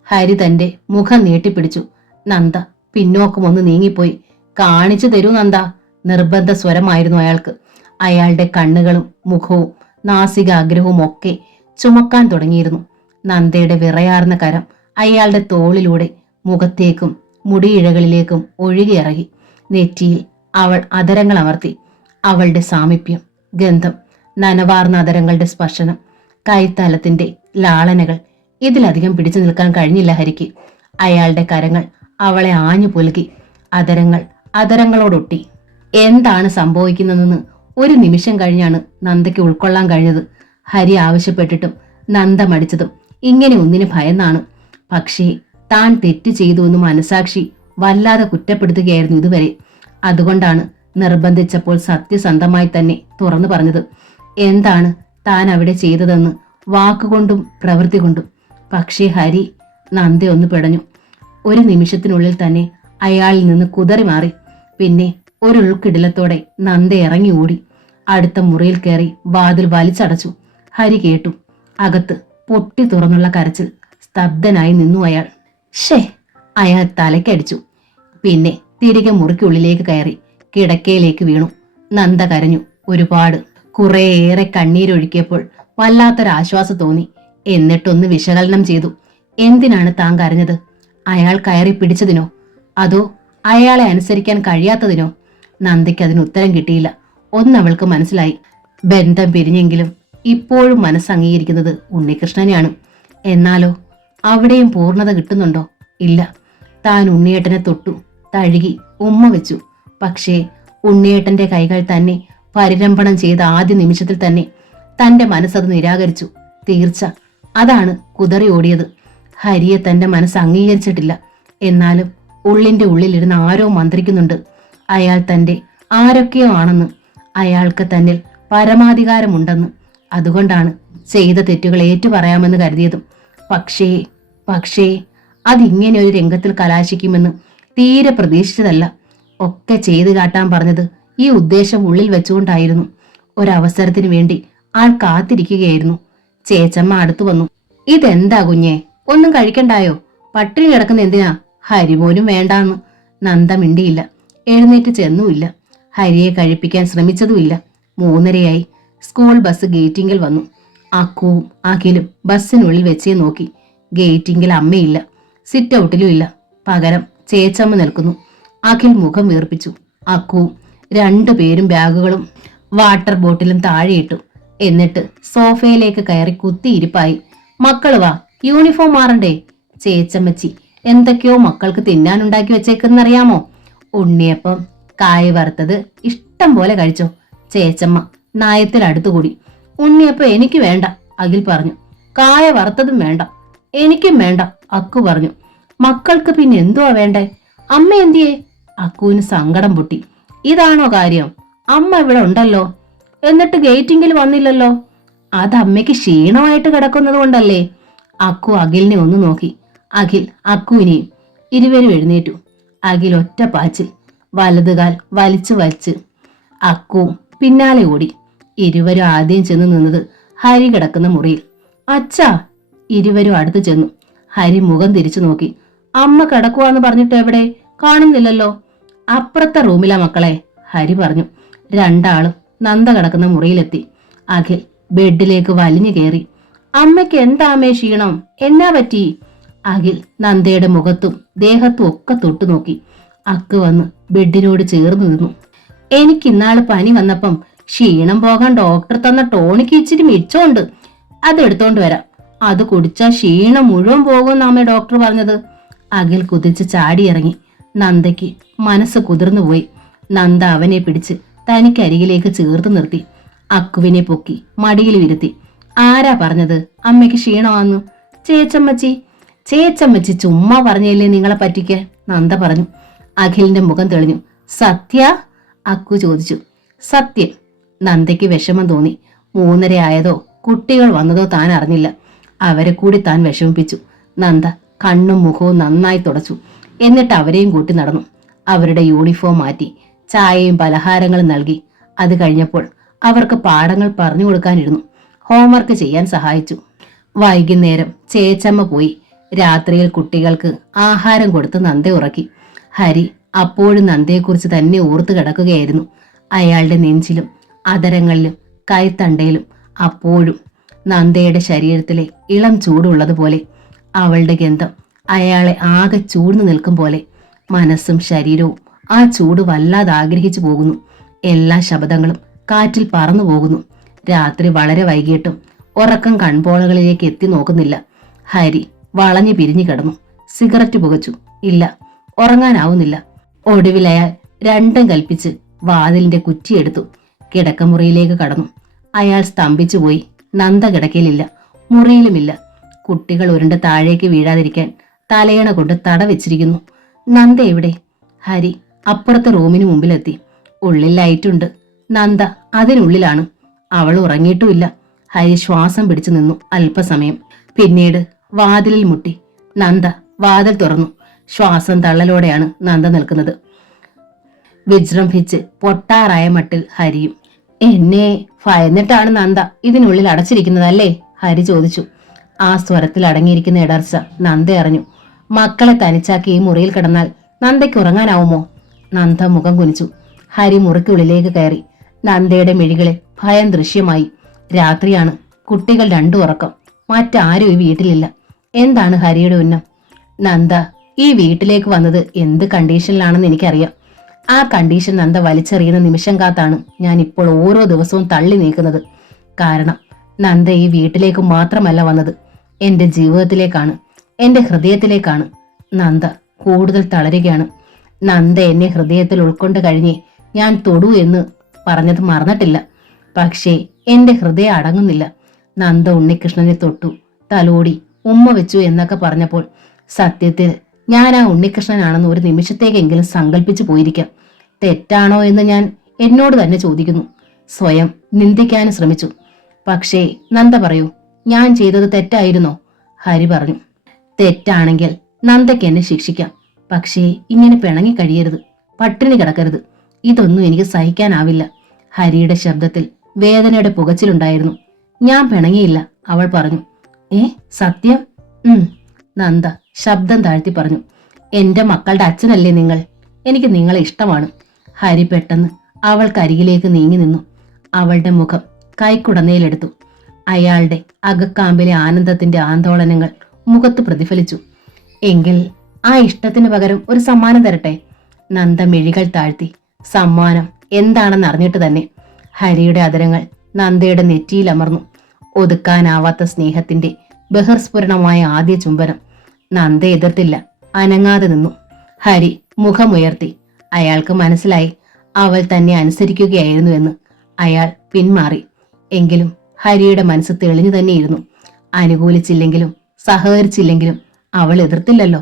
ഹരി തന്റെ മുഖം നീട്ടിപ്പിടിച്ചു. നന്ദ പിന്നോക്കം ഒന്ന് നീങ്ങിപ്പോയി. കാണിച്ചു തരൂ നന്ദ, നിർബന്ധ സ്വരമായിരുന്നു അയാൾക്ക്. അയാളുടെ കണ്ണുകളും മുഖവും നാസികാഗ്രഹവും ഒക്കെ ചുമക്കാൻ തുടങ്ങിയിരുന്നു. നന്ദയുടെ വിറയാർന്ന കരം അയാളുടെ തോളിലൂടെ മുഖത്തേക്കും മുടിയിഴകളിലേക്കും ഒഴുകിയിറങ്ങി. നെറ്റിയിൽ അവൾ അതരങ്ങൾ അമർത്തി. അവളുടെ സാമീപ്യം, ഗന്ധം, നനവാർന്ന അതരങ്ങളുടെ സ്പർശനം, കൈത്തലത്തിന്റെ ലാളനകൾ, ഇതിലധികം പിടിച്ചു നിൽക്കാൻ കഴിഞ്ഞില്ല ഹരിക്ക്. അയാളുടെ കരങ്ങൾ അവളെ ആഞ്ഞു പുലുകി. അതരങ്ങളോടൊട്ടി. എന്താണ് സംഭവിക്കുന്നതെന്ന് ഒരു നിമിഷം കഴിഞ്ഞാണ് നന്ദയ്ക്ക് ഉൾക്കൊള്ളാൻ കഴിഞ്ഞത്. ഹരി ആവശ്യപ്പെട്ടിട്ടും നന്ദ മടിച്ചതും ഇങ്ങനെ ഒന്നിന് ഭയന്നാണ്. പക്ഷേ താൻ തെറ്റ് ചെയ്തു എന്ന് മനസാക്ഷി വല്ലാതെ കുറ്റപ്പെടുത്തുകയായിരുന്നു ഇതുവരെ. അതുകൊണ്ടാണ് നിർബന്ധിച്ചപ്പോൾ സത്യസന്ധമായി തന്നെ തുറന്നു പറഞ്ഞത്. എന്താണ് താൻ അവിടെ ചെയ്തതെന്ന് വാക്കുകൊണ്ടും പ്രവൃത്തി കൊണ്ടും. പക്ഷേ ഹരി നന്ദ ഒന്ന് പിടഞ്ഞു. ഒരു നിമിഷത്തിനുള്ളിൽ തന്നെ അയാളിൽ നിന്ന് കുതറി മാറി. പിന്നെ ഒരു ഉൾക്കിടിലത്തോടെ നന്ദ ഇറങ്ങി ഓടി. അടുത്ത മുറിയിൽ കയറി വാതിൽ വലിച്ചടച്ചു. ഹരി കേട്ടു അകത്ത് പൊട്ടി തുറന്നുള്ള കരച്ചിൽ. സ്തബ്ധനായി നിന്നു അയാൾ. ഷേ! അയാൾ തലക്കടിച്ചു. പിന്നെ തിരികെ മുറിക്കുള്ളിലേക്ക് കയറി കിടക്കയിലേക്ക് വീണു. നന്ദ കരഞ്ഞു ഒരുപാട്. കുറേയേറെ കണ്ണീരൊഴുക്കിയപ്പോൾ വല്ലാത്തൊരാശ്വാസം തോന്നി. എന്നിട്ടൊന്ന് വിശകലനം ചെയ്തു. എന്തിനാണ് താൻ കരഞ്ഞത്? അയാൾ കയറി പിടിച്ചതിനോ അതോ അയാളെ അനുസരിക്കാൻ കഴിയാത്തതിനോ? നന്ദയ്ക്ക് അതിന് ഉത്തരം കിട്ടിയില്ല. ഒന്നവൾക്ക് മനസ്സിലായി. ബന്ധം പിരിഞ്ഞെങ്കിലും ഇപ്പോഴും മനസ്സ് അംഗീകരിക്കുന്നത് ഉണ്ണികൃഷ്ണനെയാണ്. എന്നാലോ അവിടെയും പൂർണ്ണത കിട്ടുന്നുണ്ടോ? ഇല്ല. താൻ ഉണ്ണിയേട്ടനെ തൊട്ടു, തഴുകി, ഉമ്മ വെച്ചു. പക്ഷേ ഉണ്ണിയേട്ടന്റെ കൈകൾ തന്നെ പരിരംഭണം ചെയ്ത ആദ്യ നിമിഷത്തിൽ തന്നെ തന്റെ മനസ്സത് നിരാകരിച്ചു. തീർച്ച അതാണ് കുതറി ഓടിയത്. ഹരിയെ തന്റെ മനസ്സ് അംഗീകരിച്ചിട്ടില്ല. എന്നാലും ഉള്ളിന്റെ ഉള്ളിലിരുന്ന് ആരോ മന്ത്രിക്കുന്നുണ്ട്. അയാൾ തന്റെ ആരൊക്കെയോ ആണെന്ന്, അയാൾക്ക് തന്നിൽ പരമാധികാരമുണ്ടെന്ന്. അതുകൊണ്ടാണ് ചെയ്ത തെറ്റുകൾ ഏറ്റുപറയാമെന്ന് കരുതിയതും. പക്ഷേ അതിങ്ങനെ ഒരു രംഗത്തിൽ കലാശിക്കുമെന്ന് തീരെ പ്രതീക്ഷിച്ചതല്ല. ഒക്കെ ചെയ്തു കാട്ടാൻ പറഞ്ഞത് ഈ ഉദ്ദേശം ഉള്ളിൽ വെച്ചുകൊണ്ടായിരുന്നു. ഒരവസരത്തിന് വേണ്ടി ആൾ കാത്തിരിക്കുകയായിരുന്നു. ചേച്ചമ്മ അടുത്തു വന്നു. ഇതെന്താ കുഞ്ഞെ, ഒന്നും കഴിക്കണ്ടായോ? പട്ടിണി കിടക്കുന്ന എന്തിനാ? ഹരി പോലും വേണ്ടാന്ന്. നന്ദ മിണ്ടിയില്ല. എഴുന്നേറ്റ് ചെന്നുമില്ല. ഹരിയെ കഴിപ്പിക്കാൻ ശ്രമിച്ചതുമില്ല. 3:30 സ്കൂൾ ബസ് ഗേറ്റിങ്കിൽ വന്നു. അക്കുവും അഖിലും ബസ്സിനുള്ളിൽ വെച്ചേ നോക്കി. ഗേറ്റിങ്കിൽ അമ്മയില്ല, സിറ്റ് ഔട്ടിലും ഇല്ല. പകരം ചേച്ചമ്മ നിൽക്കുന്നു. അഖിൽ മുഖം വീർപ്പിച്ചു. അക്കുവും. 2 പേരും ബാഗുകളും വാട്ടർ ബോട്ടിലും താഴെയിട്ടു. എന്നിട്ട് സോഫയിലേക്ക് കയറി കുത്തിയിരിപ്പായി. മക്കള് വാ, യൂണിഫോം മാറണ്ടേ? ചേച്ചമ്മച്ചി എന്തൊക്കെയോ മക്കൾക്ക് തിന്നാനുണ്ടാക്കി വെച്ചേക്കെന്നറിയാമോ? ഉണ്ണിയപ്പം, കായ വറുത്തത് ഇഷ്ടം പോലെ കഴിച്ചോ. ചേച്ചമ്മ നായത്തിൽ അടുത്തുകൂടി. ഉണ്ണിയപ്പം എനിക്ക് വേണ്ട, അഖിൽ പറഞ്ഞു. കായ വറുത്തതും വേണ്ട. എനിക്കും വേണ്ട, അക്കു പറഞ്ഞു. മക്കൾക്ക് പിന്നെ എന്തുവാ വേണ്ടേ? അമ്മ എന്തിയേ? അക്കുവിന് സങ്കടം പൊട്ടി. ഇതാണോ കാര്യം? അമ്മ ഇവിടെ ഉണ്ടല്ലോ, എന്നിട്ട് ഗേറ്റിങ്കിൽ വന്നില്ലല്ലോ. അത് അമ്മയ്ക്ക് ക്ഷീണമായിട്ട് കിടക്കുന്നത് കൊണ്ടല്ലേ. അക്കു അഖിലിനെ ഒന്ന് നോക്കി. അഖിൽ അക്കുവിനെയും. ഇരുവരും എഴുന്നേറ്റു. അഖിൽ ഒറ്റ പാച്ചിൽ വലതുകാൽ വലിച്ചു വലിച്ച്. അക്കുവും പിന്നാലെ ഓടി. ഇരുവരും ആദ്യം ചെന്ന് നിന്നത് ഹരി കിടക്കുന്ന മുറിയിൽ. അച്ഛാ! ഇരുവരും അടുത്ത് ചെന്നു. ഹരി മുഖം തിരിച്ചു നോക്കി. അമ്മ കിടക്കുവാന്ന് പറഞ്ഞിട്ട് എവിടെ? കാണുന്നില്ലല്ലോ. അപ്പുറത്തെ റൂമിലാ മക്കളെ, ഹരി പറഞ്ഞു. 2 ആളും നന്ദ കിടക്കുന്ന മുറിയിലെത്തി. അഖിൽ ബെഡിലേക്ക് വലിഞ്ഞു കയറി. അമ്മയ്ക്ക് എന്താമേ ക്ഷീണം? എന്നാ പറ്റി? അഖിൽ നന്ദയുടെ മുഖത്തും ദേഹത്തും ഒക്കെ തൊട്ടു നോക്കി. അക്ക് വന്ന് ബെഡിനോട് ചേർന്ന് നിന്നു. എനിക്ക് ഇന്നാള് പനി വന്നപ്പം ക്ഷീണം പോകാൻ ഡോക്ടർ തന്ന ടോണിക്ക് ഇച്ചിരി മിച്ചമുണ്ട്, അതെടുത്തോണ്ട് വരാം. അത് കുടിച്ചാ ക്ഷീണം മുഴുവൻ പോകുമെന്നാമേ ഡോക്ടർ പറഞ്ഞത്. അഖിൽ കുതിച്ച് ചാടിയിറങ്ങി. നന്ദയ്ക്ക് മനസ്സ് കുതിർന്നുപോയി. നന്ദ അവനെ പിടിച്ച് തനിക്കരികിലേക്ക് ചേർത്ത് നിർത്തി. അക്കുവിനെ പൊക്കി മടിയിൽ വിരുത്തി. ആരാ പറഞ്ഞത് അമ്മയ്ക്ക് ക്ഷീണമാന്ന്? ചേച്ചമ്മച്ചി. ചേച്ചമ്മച്ചി ചുമ്മാ പറഞ്ഞല്ലേ നിങ്ങളെ പറ്റിക്കാൻ, നന്ദ പറഞ്ഞു. അഖിലിന്റെ മുഖം തെളിഞ്ഞു. സത്യ? അക്കു ചോദിച്ചു. സത്യം. നന്ദയ്ക്ക് വിഷമം തോന്നി. 3:30 ആയതോ കുട്ടികൾ വന്നതോ താൻ അറിഞ്ഞില്ല. അവരെ കൂടി താൻ വിഷമിപ്പിച്ചു. നന്ദ കണ്ണും മുഖവും നന്നായി തുടച്ചു. എന്നിട്ട് അവരെയും കൂട്ടി നടന്നു. അവരുടെ യൂണിഫോം മാറ്റി ചായയും പലഹാരങ്ങളും നൽകി. അത് കഴിഞ്ഞപ്പോൾ അവർക്ക് പാഠങ്ങൾ പറഞ്ഞു കൊടുക്കാനിരുന്നു. ഹോംവർക്ക് ചെയ്യാൻ സഹായിച്ചു. വൈകുന്നേരം ചേച്ചമ്മ പോയി. രാത്രിയിൽ കുട്ടികൾക്ക് ആഹാരം കൊടുത്ത് നന്ദ ഉറക്കി. ഹരി അപ്പോഴും നന്ദയെക്കുറിച്ച് തന്നെ ഓർത്തു കിടക്കുകയായിരുന്നു. അയാളുടെ നെഞ്ചിലും അധരങ്ങളിലും കൈത്തണ്ടയിലും അപ്പോഴും നന്ദയുടെ ശരീരത്തിലെ ഇളം ചൂടുള്ളതുപോലെ. അവളുടെ ഗന്ധം അയാളെ ആകെ ചൂഴ്ന്നു നിൽക്കും പോലെ. മനസ്സും ശരീരവും ആ ചൂട് വല്ലാതെ ആഗ്രഹിച്ചു പോകുന്നു. എല്ലാ ശബ്ദങ്ങളും കാറ്റിൽ പറന്നു പോകുന്നു. രാത്രി വളരെ വൈകിട്ടും ഉറക്കം കൺപോളകളിലേക്ക് എത്തി നോക്കുന്നില്ല. ഹരി വളഞ്ഞു പിരിഞ്ഞു കിടന്നു. സിഗരറ്റ് പുകച്ചു. ഇല്ല, ഉറങ്ങാനാവുന്നില്ല. ഒടുവിൽ അയാൾ രണ്ടും കൽപ്പിച്ച് വാതിലിന്റെ കുറ്റിയെടുത്തു. കിടക്കമുറിയിലേക്ക് കടന്നു. അയാൾ സ്തംഭിച്ചുപോയി. നന്ദ കിടക്കയിലില്ല, മുറിയിലുമില്ല. കുട്ടികൾ ഉരുണ്ട് താഴേക്ക് വീഴാതിരിക്കാൻ തലയണ കൊണ്ട് തട വെച്ചിരിക്കുന്നു. നന്ദ എവിടെ? ഹരി അപ്പുറത്തെ റൂമിന് മുമ്പിലെത്തി. ഉള്ളിൽ ലൈറ്റുണ്ട്. നന്ദ അതിനുള്ളിലാണ്. അവൾ ഉറങ്ങിയിട്ടുമില്ല. ഹരി ശ്വാസം പിടിച്ചു നിന്നു അല്പസമയം. പിന്നീട് വാതിലിൽ മുട്ടി. നന്ദ വാതിൽ തുറന്നു. ശ്വാസം തള്ളലോടെയാണ് നന്ദ നിൽക്കുന്നത്. വിജൃംഭിച്ച് പൊട്ടാറായ മട്ടിൽ ഹരിയും. എന്നെ ഭയന്നിട്ടാണ് നന്ദ ഇതിനുള്ളിൽ അടച്ചിരിക്കുന്നതല്ലേ? ഹരി ചോദിച്ചു. ആ സ്വരത്തിൽ അടങ്ങിയിരിക്കുന്ന ഇടർച്ച നന്ദ അറിഞ്ഞു. മക്കളെ തനിച്ചാക്കി ഈ മുറിയിൽ കിടന്നാൽ നന്ദയ്ക്ക് ഉറങ്ങാനാവുമോ? നന്ദ മുഖം കുനിച്ചു. ഹരി മുറിക്കുള്ളിലേക്ക് കയറി. നന്ദയുടെ മിഴികളിൽ ഭയം ദൃശ്യമായി. രാത്രിയാണ്. കുട്ടികൾ രണ്ടു ഉറക്കം. മറ്റാരും ഈ വീട്ടിലില്ല. എന്താണ് ഹരിയുടെ ഉന്നം? നന്ദ ഈ വീട്ടിലേക്ക് വന്നത് എന്ത് കണ്ടീഷനിലാണെന്ന് എനിക്കറിയാം. ആ കണ്ടീഷൻ നന്ദ വലിച്ചെറിയുന്ന നിമിഷം കാത്താണ് ഞാൻ ഇപ്പോൾ ഓരോ ദിവസവും തള്ളി നീക്കുന്നത്. കാരണം നന്ദ ഈ വീട്ടിലേക്ക് മാത്രമല്ല വന്നത്, എന്റെ ജീവിതത്തിലേക്കാണ്, എന്റെ ഹൃദയത്തിലേക്കാണ്. നന്ദ കൂടുതൽ തളരുകയാണ്. നന്ദ എന്നെ ഹൃദയത്തിൽ ഉൾക്കൊണ്ട് കഴിഞ്ഞേ ഞാൻ തൊടൂ എന്ന് പറഞ്ഞത് മറന്നിട്ടില്ല. പക്ഷേ എന്റെ ഹൃദയം അടങ്ങുന്നില്ല. നന്ദ ഉണ്ണികൃഷ്ണനെ തൊട്ടു, തലോടി, ഉമ്മ വെച്ചു എന്നൊക്കെ പറഞ്ഞപ്പോൾ സത്യത്തിൽ ഞാൻ ആ ഉണ്ണികൃഷ്ണനാണെന്ന് ഒരു നിമിഷത്തേക്കെങ്കിലും സങ്കല്പിച്ചു പോയിരിക്കാം. തെറ്റാണോ എന്ന് ഞാൻ എന്നോട് തന്നെ ചോദിക്കുന്നു. സ്വയം നിന്ദിക്കാനും ശ്രമിച്ചു. പക്ഷേ നന്ദ പറയൂ, ഞാൻ ചെയ്തത് തെറ്റായിരുന്നോ? ഹരി പറഞ്ഞു. തെറ്റാണെങ്കിൽ നന്ദയ്ക്ക് എന്നെ ശിക്ഷിക്കാം. പക്ഷേ ഇങ്ങനെ പിണങ്ങി കഴിയരുത്, പട്ടിണി കിടക്കരുത്. ഇതൊന്നും എനിക്ക് സഹിക്കാനാവില്ല. ഹരിയുടെ ശബ്ദത്തിൽ വേദനയുടെ പുകച്ചിലുണ്ടായിരുന്നു. ഞാൻ പിണങ്ങിയില്ല, അവൾ പറഞ്ഞു. സത്യം? നന്ദ ശബ്ദം താഴ്ത്തി പറഞ്ഞു. എന്റെ മക്കളുടെ അച്ഛനല്ലേ നിങ്ങൾ? എനിക്ക് നിങ്ങളെ ഇഷ്ടമാണ്. ഹരി പെട്ടെന്ന് അവൾക്കരികിലേക്ക് നീങ്ങി നിന്നു. അവളുടെ മുഖം കൈക്കുടനയിലെടുത്തു. അയാളുടെ അകക്കാമ്പിലെ ആനന്ദത്തിന്റെ ആന്തോളനങ്ങൾ മുഖത്ത് പ്രതിഫലിച്ചു. എങ്കിൽ ആ ഇഷ്ടത്തിന് പകരം ഒരു സമ്മാനം തരട്ടെ? നന്ദ മിഴികൾ താഴ്ത്തി. സമ്മാനം എന്താണെന്ന് അറിഞ്ഞിട്ട് തന്നെ. ഹരിയുടെ അതരങ്ങൾ നന്ദയുടെ നെറ്റിയിൽ അമർന്നു. ഒതുക്കാനാവാത്ത സ്നേഹത്തിന്റെ ബഹിർസ്ഫുരണമായ ആദ്യ ചുംബനം. നന്ദ എതിർത്തില്ല, അനങ്ങാതെ നിന്നു. ഹരി മുഖമുയർത്തി. അയാൾക്ക് മനസ്സിലായി അവൾ തന്നെ അനുസരിക്കുകയായിരുന്നുവെന്ന്. അയാൾ പിന്മാറി. എങ്കിലും ഹരിയുടെ മനസ്സ് തെളിഞ്ഞു തന്നെയിരുന്നു. അനുകൂലിച്ചില്ലെങ്കിലും സഹകരിച്ചില്ലെങ്കിലും അവൾ എതിർത്തില്ലല്ലോ.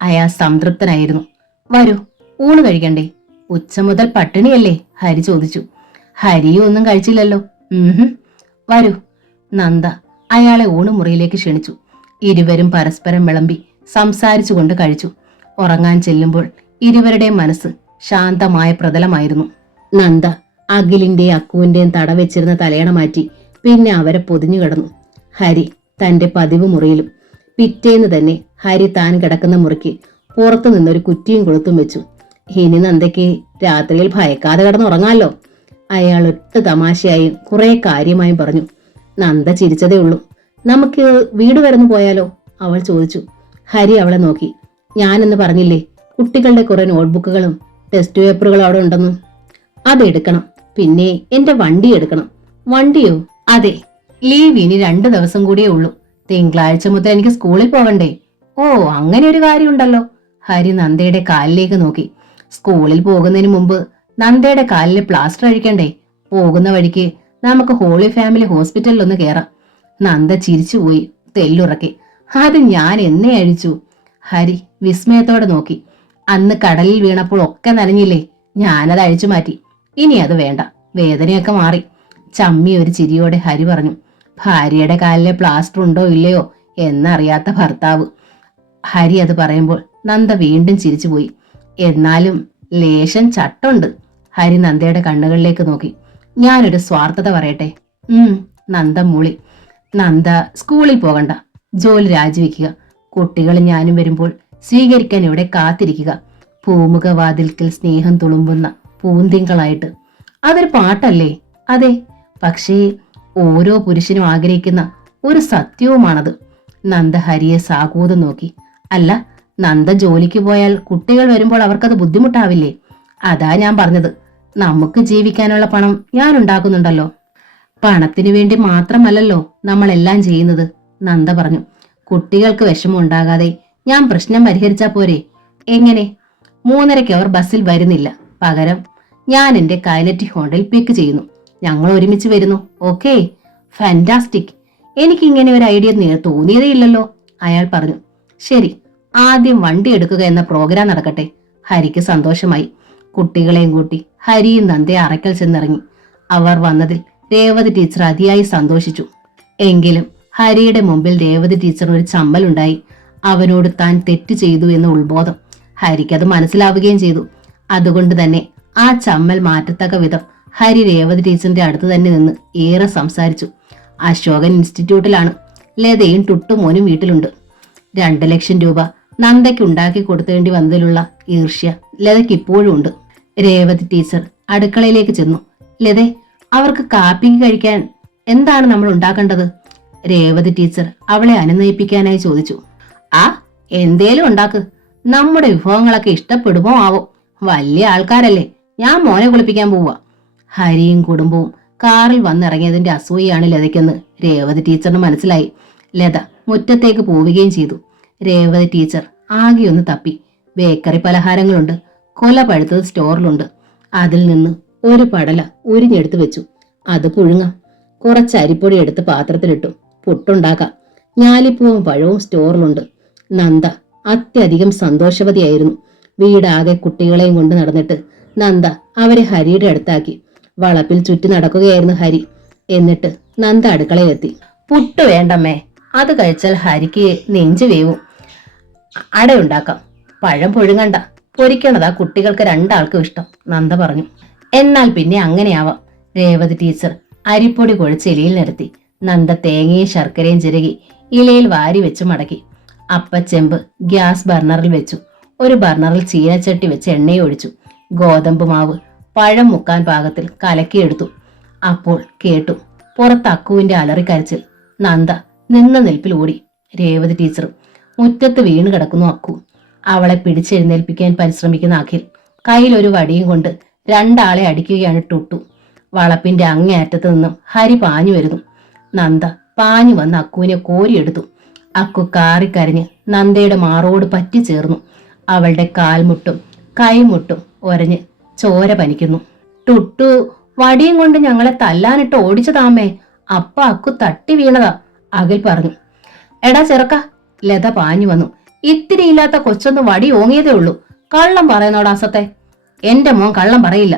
അയാൾ സംതൃപ്തനായിരുന്നു. വരൂ, ഊണ് കഴിക്കണ്ടേ? ഉച്ച മുതൽ പട്ടിണിയല്ലേ? ഹരി ചോദിച്ചു. ഹരിയും ഒന്നും കഴിച്ചില്ലല്ലോ. വരൂ. നന്ദ അയാളെ ഊണുമുറിയിലേക്ക് ക്ഷണിച്ചു. ഇരുവരും പരസ്പരം വിളമ്പി സംസാരിച്ചുകൊണ്ട് കഴിച്ചു. ഉറങ്ങാൻ ചെല്ലുമ്പോൾ ഇരുവരുടെയും മനസ്സ് ശാന്തമായ പ്രതലമായിരുന്നു. നന്ദ അഖിലിന്റെയും അക്കുവിന്റെയും തടവെച്ചിരുന്ന തലയണ മാറ്റി പിന്നെ അവരെ പൊതിഞ്ഞു കിടന്നു. ഹരി തന്റെ പതിവ് മുറിയിലും. പിറ്റേന്ന് തന്നെ ഹരി താൻ കിടക്കുന്ന മുറിക്ക് പുറത്തു നിന്നൊരു കുറ്റിയും കൊളുത്തും വെച്ചു. ഇനി നന്ദയ്ക്ക് രാത്രിയിൽ ഭയക്കാതെ കിടന്നുറങ്ങാമല്ലോ. അയാൾ ഒട്ട് തമാശയായും കുറെ കാര്യമായും പറഞ്ഞു. നന്ദ ചിരിച്ചതേ ഉള്ളൂ. നമുക്ക് വീട് വരന്നു പോയാലോ? അവൾ ചോദിച്ചു. ഹരി അവളെ നോക്കി. ഞാനെന്ന് പറഞ്ഞില്ലേ, കുട്ടികളുടെ കുറെ നോട്ട്ബുക്കുകളും ടെസ്റ്റ് പേപ്പറുകളും അവിടെ ഉണ്ടെന്നും. അതെടുക്കണം. പിന്നെ എന്റെ വണ്ടി എടുക്കണം. വണ്ടിയോ? അതെ, ലീവ് ഇനി 2 ദിവസം കൂടിയേ ഉള്ളൂ. തിങ്കളാഴ്ച മുതൽ എനിക്ക് സ്കൂളിൽ പോകണ്ടേ? ഓ, അങ്ങനെ ഒരു കാര്യമുണ്ടല്ലോ. ഹരി നന്ദയുടെ കാലിലേക്ക് നോക്കി. സ്കൂളിൽ പോകുന്നതിന് മുമ്പ് നന്ദയുടെ കാലിൽ പ്ലാസ്റ്റർ അഴിക്കണ്ടേ? പോകുന്ന വഴിക്ക് നമുക്ക് ഹോളി ഫാമിലി ഹോസ്പിറ്റലിൽ ഒന്ന് കയറാം. നന്ദ ചിരിച്ചുപോയി, തെല്ലുറക്കി. അത് ഞാൻ എന്നേ അഴിച്ചു. ഹരി വിസ്മയത്തോടെ നോക്കി. അന്ന് കടലിൽ വീണപ്പോൾ ഒക്കെ നനഞ്ഞില്ലേ? ഞാനത് അഴിച്ചു മാറ്റി. ഇനി അത് വേണ്ട, വേദനയൊക്കെ മാറി. ചമ്മി ഒരു ചിരിയോടെ ഹരി പറഞ്ഞു. ഭാര്യയുടെ കാലിലെ പ്ലാസ്റ്റർ ഉണ്ടോ ഇല്ലയോ എന്നറിയാത്ത ഭർത്താവ്. ഹരി അത് പറയുമ്പോൾ നന്ദ വീണ്ടും ചിരിച്ചുപോയി. എന്നാലും ലേശം ചട്ടുണ്ട്. ഹരി നന്ദയുടെ കണ്ണുകളിലേക്ക് നോക്കി. ഞാനൊരു സ്വാർത്ഥത പറയട്ടെ? നന്ദ മൂളി. നന്ദ സ്കൂളിൽ പോകണ്ട, ജോലി രാജിവെക്കുക. കുട്ടികൾ ഞാനും വരുമ്പോൾ സ്വീകരിക്കാൻ ഇവിടെ കാത്തിരിക്കുക. പൂമുഖവാതിൽക്കൽ സ്നേഹം തുളുമ്പുന്ന പൂന്തിങ്കളായിട്ട്. അതൊരു പാട്ടല്ലേ? അതെ, പക്ഷേ ഓരോ പുരുഷനും ആഗ്രഹിക്കുന്ന ഒരു സത്യവുമാണത്. നന്ദ ഹരിയെ സാകൂതം നോക്കി. അല്ല, നന്ദ ജോലിക്ക് പോയാൽ കുട്ടികൾ വരുമ്പോൾ അവർക്കത് ബുദ്ധിമുട്ടാവില്ലേ? അതാ ഞാൻ പറഞ്ഞത്. നമുക്ക് ജീവിക്കാനുള്ള പണം ഞാൻ ഉണ്ടാക്കുന്നുണ്ടല്ലോ. പണത്തിനു വേണ്ടി മാത്രമല്ലല്ലോ നമ്മളെല്ലാം ചെയ്യുന്നത്. നന്ദ പറഞ്ഞു. കുട്ടികൾക്ക് വിഷമം ഉണ്ടാകാതെ ഞാൻ പ്രശ്നം പരിഹരിച്ചാ പോരെ? എങ്ങനെ? 3:30 അവർ ബസ്സിൽ വരുന്നില്ല. പകരം ഞാൻ എന്റെ കൈനറ്റിക് ഹോണ്ടയിൽ പിക്ക് ചെയ്യുന്നു. ഞങ്ങൾ ഒരുമിച്ച് വരുന്നു. Okay, fantastic. എനിക്കിങ്ങനെ ഒരു ഐഡിയ തോന്നിയതേ ഇല്ലല്ലോ. അയാൾ പറഞ്ഞു. ശരി, ആദ്യം വണ്ടി എടുക്കുക എന്ന പ്രോഗ്രാം നടക്കട്ടെ. ഹരിക്ക് സന്തോഷമായി. കുട്ടികളെയും കൂട്ടി ഹരിയും നന്ദയെ അറയ്ക്കൽ ചെന്നിറങ്ങി. അവർ വന്നതിൽ രേവതി ടീച്ചർ അതിയായി സന്തോഷിച്ചു. എങ്കിലും ഹരിയുടെ മുമ്പിൽ രേവതി ടീച്ചറിന് ഒരു ചമ്മലുണ്ടായി. അവനോട് താൻ തെറ്റ് ചെയ്തു എന്ന ഉൾബോധം. ഹരിക്കത് മനസ്സിലാവുകയും ചെയ്തു. അതുകൊണ്ട് തന്നെ ആ ചമ്മൽ മാറ്റത്തക്ക വിധം ഹരി രേവതി ടീച്ചറിന്റെ അടുത്ത് തന്നെ നിന്ന് ഏറെ സംസാരിച്ചു. അശോകൻ ഇൻസ്റ്റിറ്റ്യൂട്ടിലാണ്. ലതയും ടുട്ടുമോനും വീട്ടിലുണ്ട്. 2 ലക്ഷം രൂപ നന്ദയ്ക്ക് ഉണ്ടാക്കി കൊടുത്തേണ്ടി വന്നതിലുള്ള ഈർഷ്യ ലതയ്ക്ക് ഇപ്പോഴും ഉണ്ട്. രേവതി ടീച്ചർ അടുക്കളയിലേക്ക് ചെന്നു. ലതേ, അവർക്ക് കാപ്പിക്ക് കഴിക്കാൻ എന്താണ് നമ്മൾ ഉണ്ടാക്കേണ്ടത്? രേവതി ടീച്ചർ അവളെ അനുനയിപ്പിക്കാനായി ചോദിച്ചു. ആ, എന്തേലും ഉണ്ടാക്ക്. നമ്മുടെ വിഭവങ്ങളൊക്കെ ഇഷ്ടപ്പെടുമോ ആവോ. വലിയ ആൾക്കാരല്ലേ. ഞാൻ മോനെ കുളിപ്പിക്കാൻ പോവാ. ഹരിയും കുടുംബവും കാറിൽ വന്നിറങ്ങിയതിന്റെ അസൂയാണ് ലതയ്ക്കെന്ന് രേവതി ടീച്ചറിന് മനസ്സിലായി. ലത മുറ്റത്തേക്ക് പോവുകയും ചെയ്തു. രേവതി ടീച്ചർ ആകെ ഒന്ന് തപ്പി. ബേക്കറി പലഹാരങ്ങളുണ്ട്. കൊല പഴുത്തത് സ്റ്റോറിലുണ്ട്. അതിൽ നിന്ന് ഒരു പടല ഉരിഞ്ഞെടുത്ത് വെച്ചു. അത് പുഴുങ്ങാം. കുറച്ച് അരിപ്പൊടി എടുത്ത് പാത്രത്തിലിട്ടു. പുട്ടുണ്ടാക്കാം. ഞാലിപ്പൂവും പഴവും സ്റ്റോറിലുണ്ട്. നന്ദ അത്യധികം സന്തോഷവതിയായിരുന്നു. വീടാകെ കുട്ടികളെയും കൊണ്ട് നടന്നിട്ട് നന്ദ അവരെ ഹരിയുടെ അടുത്താക്കി. വളപ്പിൽ ചുറ്റി നടക്കുകയായിരുന്നു ഹരി. എന്നിട്ട് നന്ദ അടുക്കളയിലെത്തി. പുട്ട് വേണ്ടമ്മേ, അത് കഴിച്ചാൽ ഹരിക്ക് നെഞ്ചു വേവും. അടയുണ്ടാക്കാം. പഴം പുഴുങ്ങണ്ട, പൊരിക്കണതാ കുട്ടികൾക്ക് 2 ആൾക്കും ഇഷ്ടം, നന്ദ പറഞ്ഞു. എന്നാൽ പിന്നെ അങ്ങനെയാവാം. രേവതി ടീച്ചർ അരിപ്പൊടി കുഴച്ച് ഇലയിൽ നിരത്തി. നന്ദ തേങ്ങയും ശർക്കരയും ചിരകി ഇലയിൽ വാരി വെച്ച് മടക്കി. അപ്പച്ചെമ്പ് ഗ്യാസ് ബർണറിൽ വെച്ചു. ഒരു ബർണറിൽ ചീനച്ചട്ടി വെച്ച് എണ്ണയും ഒഴിച്ചു. ഗോതമ്പ് മാവ് പഴം മുക്കാൻ പാകത്തിൽ കലക്കിയെടുത്തു. അപ്പോൾ കേട്ടു പുറത്ത് അക്കുവിന്റെ അലറിക്കരച്ചിൽ. നന്ദ നിന്ന നിൽപ്പിൽ ഓടി. രേവതി ടീച്ചറും. മുറ്റത്ത് വീണ് കിടക്കുന്നു അക്കു. അവളെ പിടിച്ചെഴുന്നേൽപ്പിക്കാൻ പരിശ്രമിക്കുന്ന അഖിൽ കയ്യിലൊരു വടിയും കൊണ്ട് 2 ആളെ അടിക്കുകയാണ് ടുട്ടു. വളപ്പിന്റെ അങ്ങേയറ്റത്ത് നിന്നും ഹരി പാഞ്ഞു വരുന്നു. നന്ദ പാഞ്ഞു വന്ന് അക്കുവിനെ കോരിയെടുത്തു. അക്കു കാറിക്കരഞ്ഞ് നന്ദയുടെ മാറോട് പറ്റിച്ചേർന്നു. അവളുടെ കാൽമുട്ടും കൈമുട്ടും ഒരഞ്ഞ് ചോര പനിക്കുന്നു. ടുട്ടു വടിയും കൊണ്ട് ഞങ്ങളെ തല്ലാനിട്ട് ഓടിച്ചതാമേ. അപ്പ അക്കു തട്ടി വീണതാ, അഖിൽ പറഞ്ഞു. എടാ ചെറുക്ക, ലത പാഞ്ഞു വന്നു. ഇത്തിരി ഇല്ലാത്ത കൊച്ചൊന്ന് വടി ഓങ്ങിയതേ ഉള്ളൂ. കള്ളം പറയുന്നോടാ അസത്തെ. എന്റെ മോൻ കള്ളം പറയില്ല.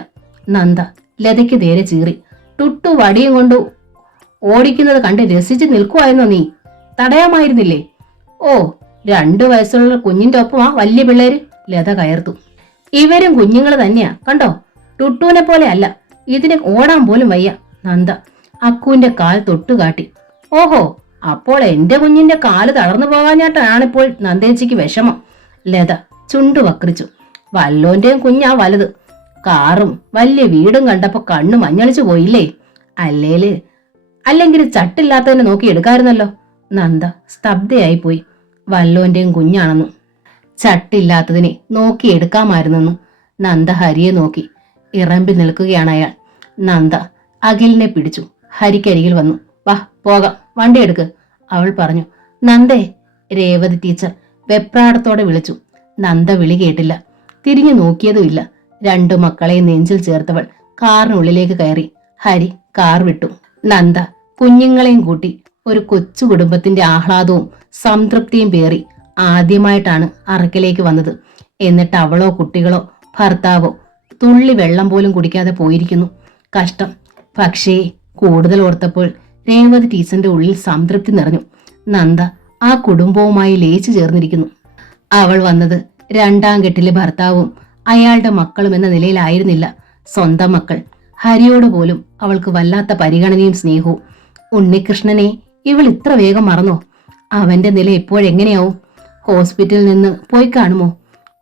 നന്ദ ലതയ്ക്ക് നേരെ ചീറി. ടുട്ടു വടിയും കൊണ്ട് ഓടിക്കുന്നത് കണ്ട് രസിച്ച് നിൽക്കുവായിരുന്നോ നീ? തടയാമായിരുന്നില്ലേ? ഓ, 2 വയസ്സുള്ള കുഞ്ഞിന്റെ ഒപ്പമാ വലിയ പിള്ളേര്, ലത കയർത്തു. ഇവരും കുഞ്ഞുങ്ങൾ തന്നെയാ, കണ്ടോ. ടുട്ടുവിനെ പോലെ അല്ല. ഇതിന് ഓടാൻ പോലും വയ്യ. നന്ദ അക്കുവിന്റെ കാൽ തൊട്ടുകാട്ടി. ഓഹോ, അപ്പോൾ എന്റെ കുഞ്ഞിന്റെ കാല് തളർന്നു പോകാഞ്ഞാട്ടാണിപ്പോൾ നന്ദേച്ചിക്ക് വിഷമം. ലത ചുണ്ടു വക്രിച്ചു. വല്ലോന്റെയും കുഞ്ഞാ വലുത്. കാറും വലിയ വീടും കണ്ടപ്പോ കണ്ണു മഞ്ഞളിച്ചു പോയില്ലേ? അല്ലെങ്കിൽ ചട്ടില്ലാത്തതിനെ നോക്കി എടുക്കായിരുന്നല്ലോ. നന്ദ സ്തബ്ധയായി പോയി. വല്ലോന്റെയും കുഞ്ഞാണെന്ന്. ചട്ടില്ലാത്തതിനെ നോക്കി എടുക്കാമായിരുന്നെന്ന്. നന്ദ ഹരിയെ നോക്കി. ഇറമ്പി നിൽക്കുകയാണ് അയാൾ. നന്ദ അഖിലിനെ പിടിച്ചു. ഹരിക്കരികിൽ വന്നു. വാ പോകാം, വണ്ടി എടുക്ക്, അവൾ പറഞ്ഞു. നന്ദേ, രേവതി ടീച്ചർ വെപ്രാടത്തോടെ വിളിച്ചു. നന്ദ വിളി കേട്ടില്ല. തിരിഞ്ഞു നോക്കിയതുമില്ല. 2 മക്കളെ നെഞ്ചിൽ ചേർത്തവൾ കാറിനുള്ളിലേക്ക് കയറി. ഹരി കാർ വിട്ടു. നന്ദ കുഞ്ഞുങ്ങളെയും കൂട്ടി ഒരു കൊച്ചു കുടുംബത്തിന്റെ ആഹ്ലാദവും സംതൃപ്തിയും പേറി ആദ്യമായിട്ടാണ് അറക്കിലേക്ക് വന്നത്. എന്നിട്ട് അവളോ കുട്ടികളോ ഭർത്താവോ തുള്ളി വെള്ളം പോലും കുടിക്കാതെ പോയിരിക്കുന്നു. കഷ്ടം. പക്ഷേ കൂടുതൽ ഓർത്തപ്പോൾ രേവതി ടീച്ചറിന്റെ ഉള്ളിൽ സംതൃപ്തി നിറഞ്ഞു. നന്ദ ആ കുടുംബവുമായി ലയിച്ചു ചേർന്നിരിക്കുന്നു. അവൾ വന്നത് 2ാം കെട്ടിലെ ഭർത്താവും അയാളുടെ മക്കളും എന്ന നിലയിലായിരുന്നില്ല. സ്വന്തം മക്കൾ. ഹരിയോട് പോലും അവൾക്ക് വല്ലാത്ത പരിഗണനയും സ്നേഹവും. ഉണ്ണികൃഷ്ണനെ ഇവൾ ഇത്ര വേഗം മറന്നോ? അവന്റെ നില ഇപ്പോഴെങ്ങനെയാവും? ഹോസ്പിറ്റലിൽ നിന്ന് പോയി കാണുമോ?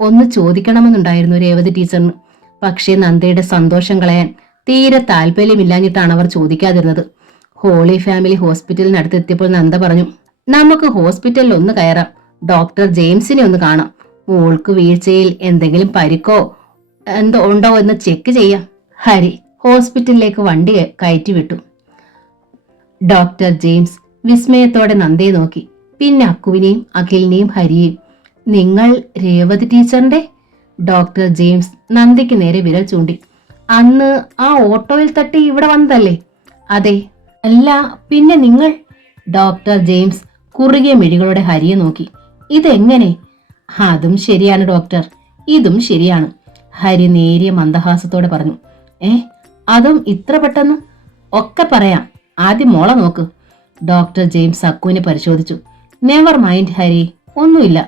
ഒന്ന് ചോദിക്കണമെന്നുണ്ടായിരുന്നു രേവതി ടീച്ചറിന്. പക്ഷേ നന്ദയുടെ സന്തോഷം കളയാൻ തീരെ താല്പര്യമില്ലാഞ്ഞിട്ടാണ് അവർ ചോദിക്കാതിരുന്നത്. ഹോളി ഫാമിലി ഹോസ്പിറ്റലിനടുത്തെത്തിയപ്പോൾ നന്ദ പറഞ്ഞു, നമുക്ക് ഹോസ്പിറ്റലിൽ ഒന്ന് കയറാം. ഡോക്ടർ ജെയിംസിനെ ഒന്ന് കാണാം. മോൾക്ക് വീഴ്ചയിൽ എന്തെങ്കിലും പരിക്കോ എന്തോ ഉണ്ടോ എന്ന് ചെക്ക് ചെയ്യാം. ഹരി ഹോസ്പിറ്റലിലേക്ക് വണ്ടി കയറ്റി വിട്ടു. ഡോക്ടർ ജെയിംസ് വിസ്മയത്തോടെ നന്ദയെ നോക്കി. പിന്നെ അക്കുവിനെയും അഖിലിനെയും ഹരിയെയും. നിങ്ങൾ രേവതി ടീച്ചറിന്റെ? ഡോക്ടർ ജെയിംസ് നന്ദയ്ക്ക് നേരെ വിരൽ ചൂണ്ടി. അന്ന് ആ ഓട്ടോയിൽ തട്ടി ഇവിടെ വന്നതല്ലേ? അതെ. അല്ല പിന്നെ നിങ്ങൾ? ഡോക്ടർ ജെയിംസ് കുറുകിയ മിഴികളോടെ ഹരിയെ നോക്കി. ഇതെങ്ങനെ? അതും ശരിയാണ് ഡോക്ടർ, ഇതും ശരിയാണ്, ഹരി നേരിയ മന്ദഹാസത്തോടെ പറഞ്ഞു. അതും ഇത്ര പെട്ടെന്ന്? ഒക്കെ പറയാം, ആദ്യം മോളെ നോക്ക്. ഡോക്ടർ ജെയിംസ് അക്കുവിനെ പരിശോധിച്ചു. നെവർ മൈൻഡ് ഹരി, ഒന്നുമില്ല.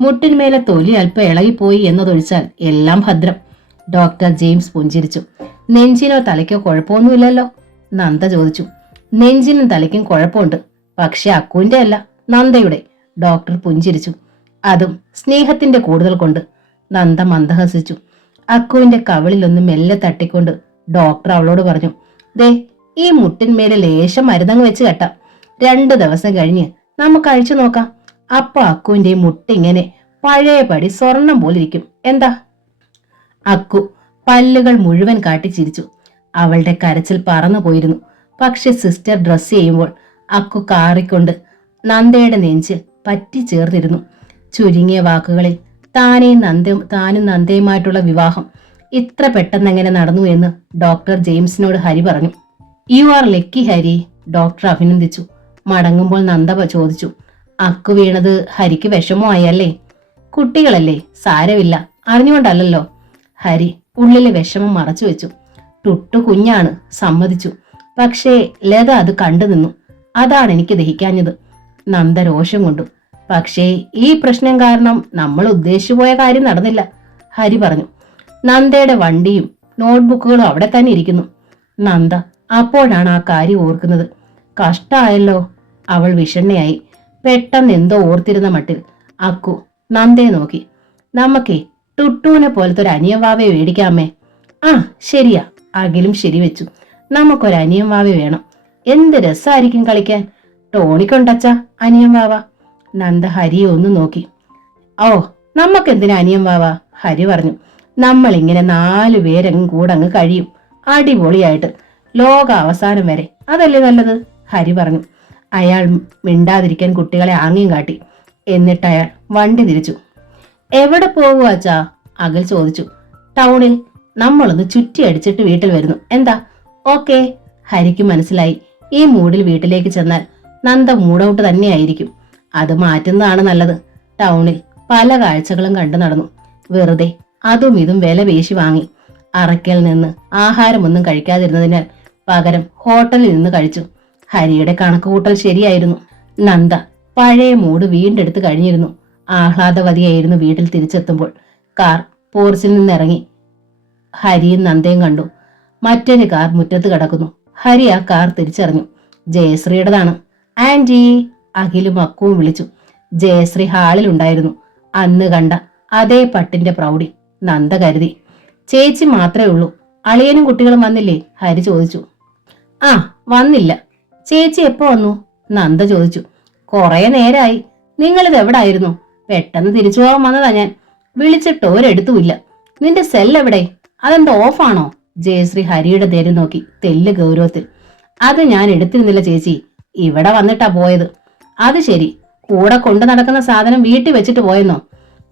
മുട്ടിന്മേലെ തൊലി അല്പം ഇളകിപ്പോയി എന്നതൊഴിച്ചാൽ എല്ലാം ഭദ്രം. ഡോക്ടർ ജെയിംസ് പുഞ്ചിരിച്ചു. നെഞ്ചിനോ തലയ്ക്കോ കുഴപ്പമൊന്നുമില്ലല്ലോ? നന്ദ ചോദിച്ചു. നെഞ്ചിനും തലയ്ക്കും കുഴപ്പമുണ്ട്, പക്ഷെ അക്കുവിന്റെ അല്ല, നന്ദയുടെ. ഡോക്ടർ പുഞ്ചിരിച്ചു. അതും സ്നേഹത്തിന്റെ കൂടുതൽ കൊണ്ട്. നന്ദ മന്ദഹസിച്ചു. അക്കുവിന്റെ കവിളിലൊന്ന് മെല്ലെ തട്ടിക്കൊണ്ട് ഡോക്ടർ അവളോട് പറഞ്ഞു, ദേ, ഈ മുട്ടിന്മേലെ ലേശം മരുന്നങ്ങ് വെച്ച് കെട്ടാം. 2 ദിവസം കഴിഞ്ഞ് നമുക്ക് അഴിച്ചു നോക്കാം. അപ്പൊ അക്കുവിന്റെ മുട്ടിങ്ങനെ പഴയപടി സ്വർണം പോലിരിക്കും. എന്താ? അക്കു പല്ലുകൾ മുഴുവൻ കാട്ടി ചിരിച്ചു. അവളുടെ കരച്ചിൽ പറന്നു പോയിരുന്നു. പക്ഷെ സിസ്റ്റർ ഡ്രസ് ചെയ്യുമ്പോൾ അക്കു കാറിക്കൊണ്ട് നന്ദയുടെ നെഞ്ചിൽ പറ്റിച്ചേർന്നിരുന്നു. ചുരുങ്ങിയ വാക്കുകളിൽ താനും നന്ദയുമായിട്ടുള്ള വിവാഹം ഇത്ര പെട്ടെന്നെങ്ങനെ നടന്നു എന്ന് ഡോക്ടർ ജെയിംസിനോട് ഹരി പറഞ്ഞു. You are lucky Hari, doctor അഭിനന്ദിച്ചു. മടങ്ങുമ്പോൾ നന്ദ ചോദിച്ചു, അക്കു വീണത് ഹരിക്ക് വിഷമമായല്ലേ? കുട്ടികളല്ലേ, സാരമില്ല, അറിഞ്ഞുകൊണ്ടല്ലോ. ഹരി ഉള്ളിലെ വിഷമം മറച്ചു വെച്ചു. ടുട്ടു കുഞ്ഞാണ്, സമ്മതിച്ചു. പക്ഷേ ലത അത് കണ്ടു നിന്നു. അതാണ് എനിക്ക് ദഹിക്കാഞ്ഞത്. നന്ദ രോഷം കൊണ്ടു. പക്ഷേ ഈ പ്രശ്നം കാരണം നമ്മൾ ഉദ്ദേശിച്ചു പോയ കാര്യം നടന്നില്ല, ഹരി പറഞ്ഞു. നന്ദയുടെ വണ്ടിയും നോട്ട്ബുക്കുകളും അവിടെ തന്നെ ഇരിക്കുന്നു. നന്ദ അപ്പോഴാണ് ആ കാര്യം ഓർക്കുന്നത്. കഷ്ടായല്ലോ. അവൾ വിഷണ്ണയായി. പെട്ടെന്ന് എന്തോ ഓർത്തിരുന്ന മട്ടിൽ അക്കു നന്ദയെ നോക്കി. നമുക്കേ ടുട്ടൂനെ പോലത്തെ ഒരു അനിയവാവയെ മേടിക്കാമേ. ആ ശരിയാ, അഖിലും ശരിവെച്ചു. നമുക്കൊരു അനിയൻവാവ വേണം. എന്ത് രസമായിരിക്കും കളിക്കാൻ. ടോണിക്കൊണ്ടച്ച അനിയൻവാവ. നന്ദ ഹരിയെ ഒന്ന് നോക്കി. ഓ, നമുക്കെന്തിനാ അനിയൻവാവ? ഹരി പറഞ്ഞു. നമ്മളിങ്ങനെ 4 പേരങ്ങ് കൂടങ്ങ് കഴിയും, അടിപൊളിയായിട്ട്, ലോക അവസാനം വരെ. അതല്ലേ നല്ലത്, ഹരി പറഞ്ഞു. അയാൾ മിണ്ടാതിരിക്കാൻ കുട്ടികളെ ആംഗ്യം കാട്ടി. എന്നിട്ട് അയാൾ വണ്ടി തിരിച്ചു. എവിടെ പോകുക അച്ഛാ? അഖിൽ ചോദിച്ചു. ടൗണിൽ. നമ്മളൊന്ന് ചുറ്റി അടിച്ചിട്ട് വീട്ടിൽ വരുന്നു. എന്താ? ഓക്കെ. ഹരിക്ക് മനസ്സിലായി, ഈ മൂഡിൽ വീട്ടിലേക്ക് ചെന്നാൽ നന്ദ മൂഡൌട്ട് തന്നെയായിരിക്കും. അത് മാറ്റുന്നതാണ് നല്ലത്. ടൗണിൽ പല കാഴ്ചകളും കണ്ടു നടന്നു. വെറുതെ അതും ഇതും വില പേശി വാങ്ങി. അറയ്ക്കൽ നിന്ന് ആഹാരമൊന്നും കഴിക്കാതിരുന്നതിനാൽ പകരം ഹോട്ടലിൽ നിന്ന് കഴിച്ചു. ഹരിയുടെ കണക്കുകൂട്ടൽ ശരിയായിരുന്നു. നന്ദ പഴയ മൂഡ് വീണ്ടെടുത്ത് കഴിഞ്ഞിരുന്നു. ആഹ്ലാദവതിയായിരുന്നു. വീട്ടിൽ തിരിച്ചെത്തുമ്പോൾ കാർ പോർച്ചിൽ നിന്നിറങ്ങി. ഹരിയും നന്ദയും കണ്ടു. മറ്റൊരു കാർ മുറ്റത്ത് കിടക്കുന്നു. ഹരി ആ കാർ തിരിച്ചറിഞ്ഞു. ജയശ്രീയുടേതാണ്. ആന്റി, അഖിലും അക്കുവും വിളിച്ചു. ജയശ്രീ ഹാളിലുണ്ടായിരുന്നു. അന്ന് കണ്ട അതേ പട്ടിന്റെ പ്രൗഢി. നന്ദ കരുതി. ചേച്ചി മാത്രമേ ഉള്ളൂ, അളിയനും കുട്ടികളും വന്നില്ലേ? ഹരി ചോദിച്ചു. ആ, വന്നില്ല. ചേച്ചി എപ്പോ വന്നു? നന്ദ ചോദിച്ചു. കുറെ നേരമായി. നിങ്ങളിത് എവിടായിരുന്നു? പെട്ടെന്ന് തിരിച്ചു പോകാൻ വന്നതാ ഞാൻ. വിളിച്ചിട്ട് ഒരെടുത്തുമില്ല. നിന്റെ സെൽ എവിടെ? അതെന്താ ഓഫാണോ? ജയശ്രീ ഹരിയുടെ നേരെ നോക്കി തെല്ല് ഗൗരവത്തിൽ. അത് ഞാൻ എടുത്തിരുന്നില്ല ചേച്ചി, ഇവിടെ വന്നിട്ടാ പോയത്. അത് ശരി, കൂടെ കൊണ്ടു നടക്കുന്ന സാധനം വീട്ടിൽ വെച്ചിട്ട് പോയെന്നോ?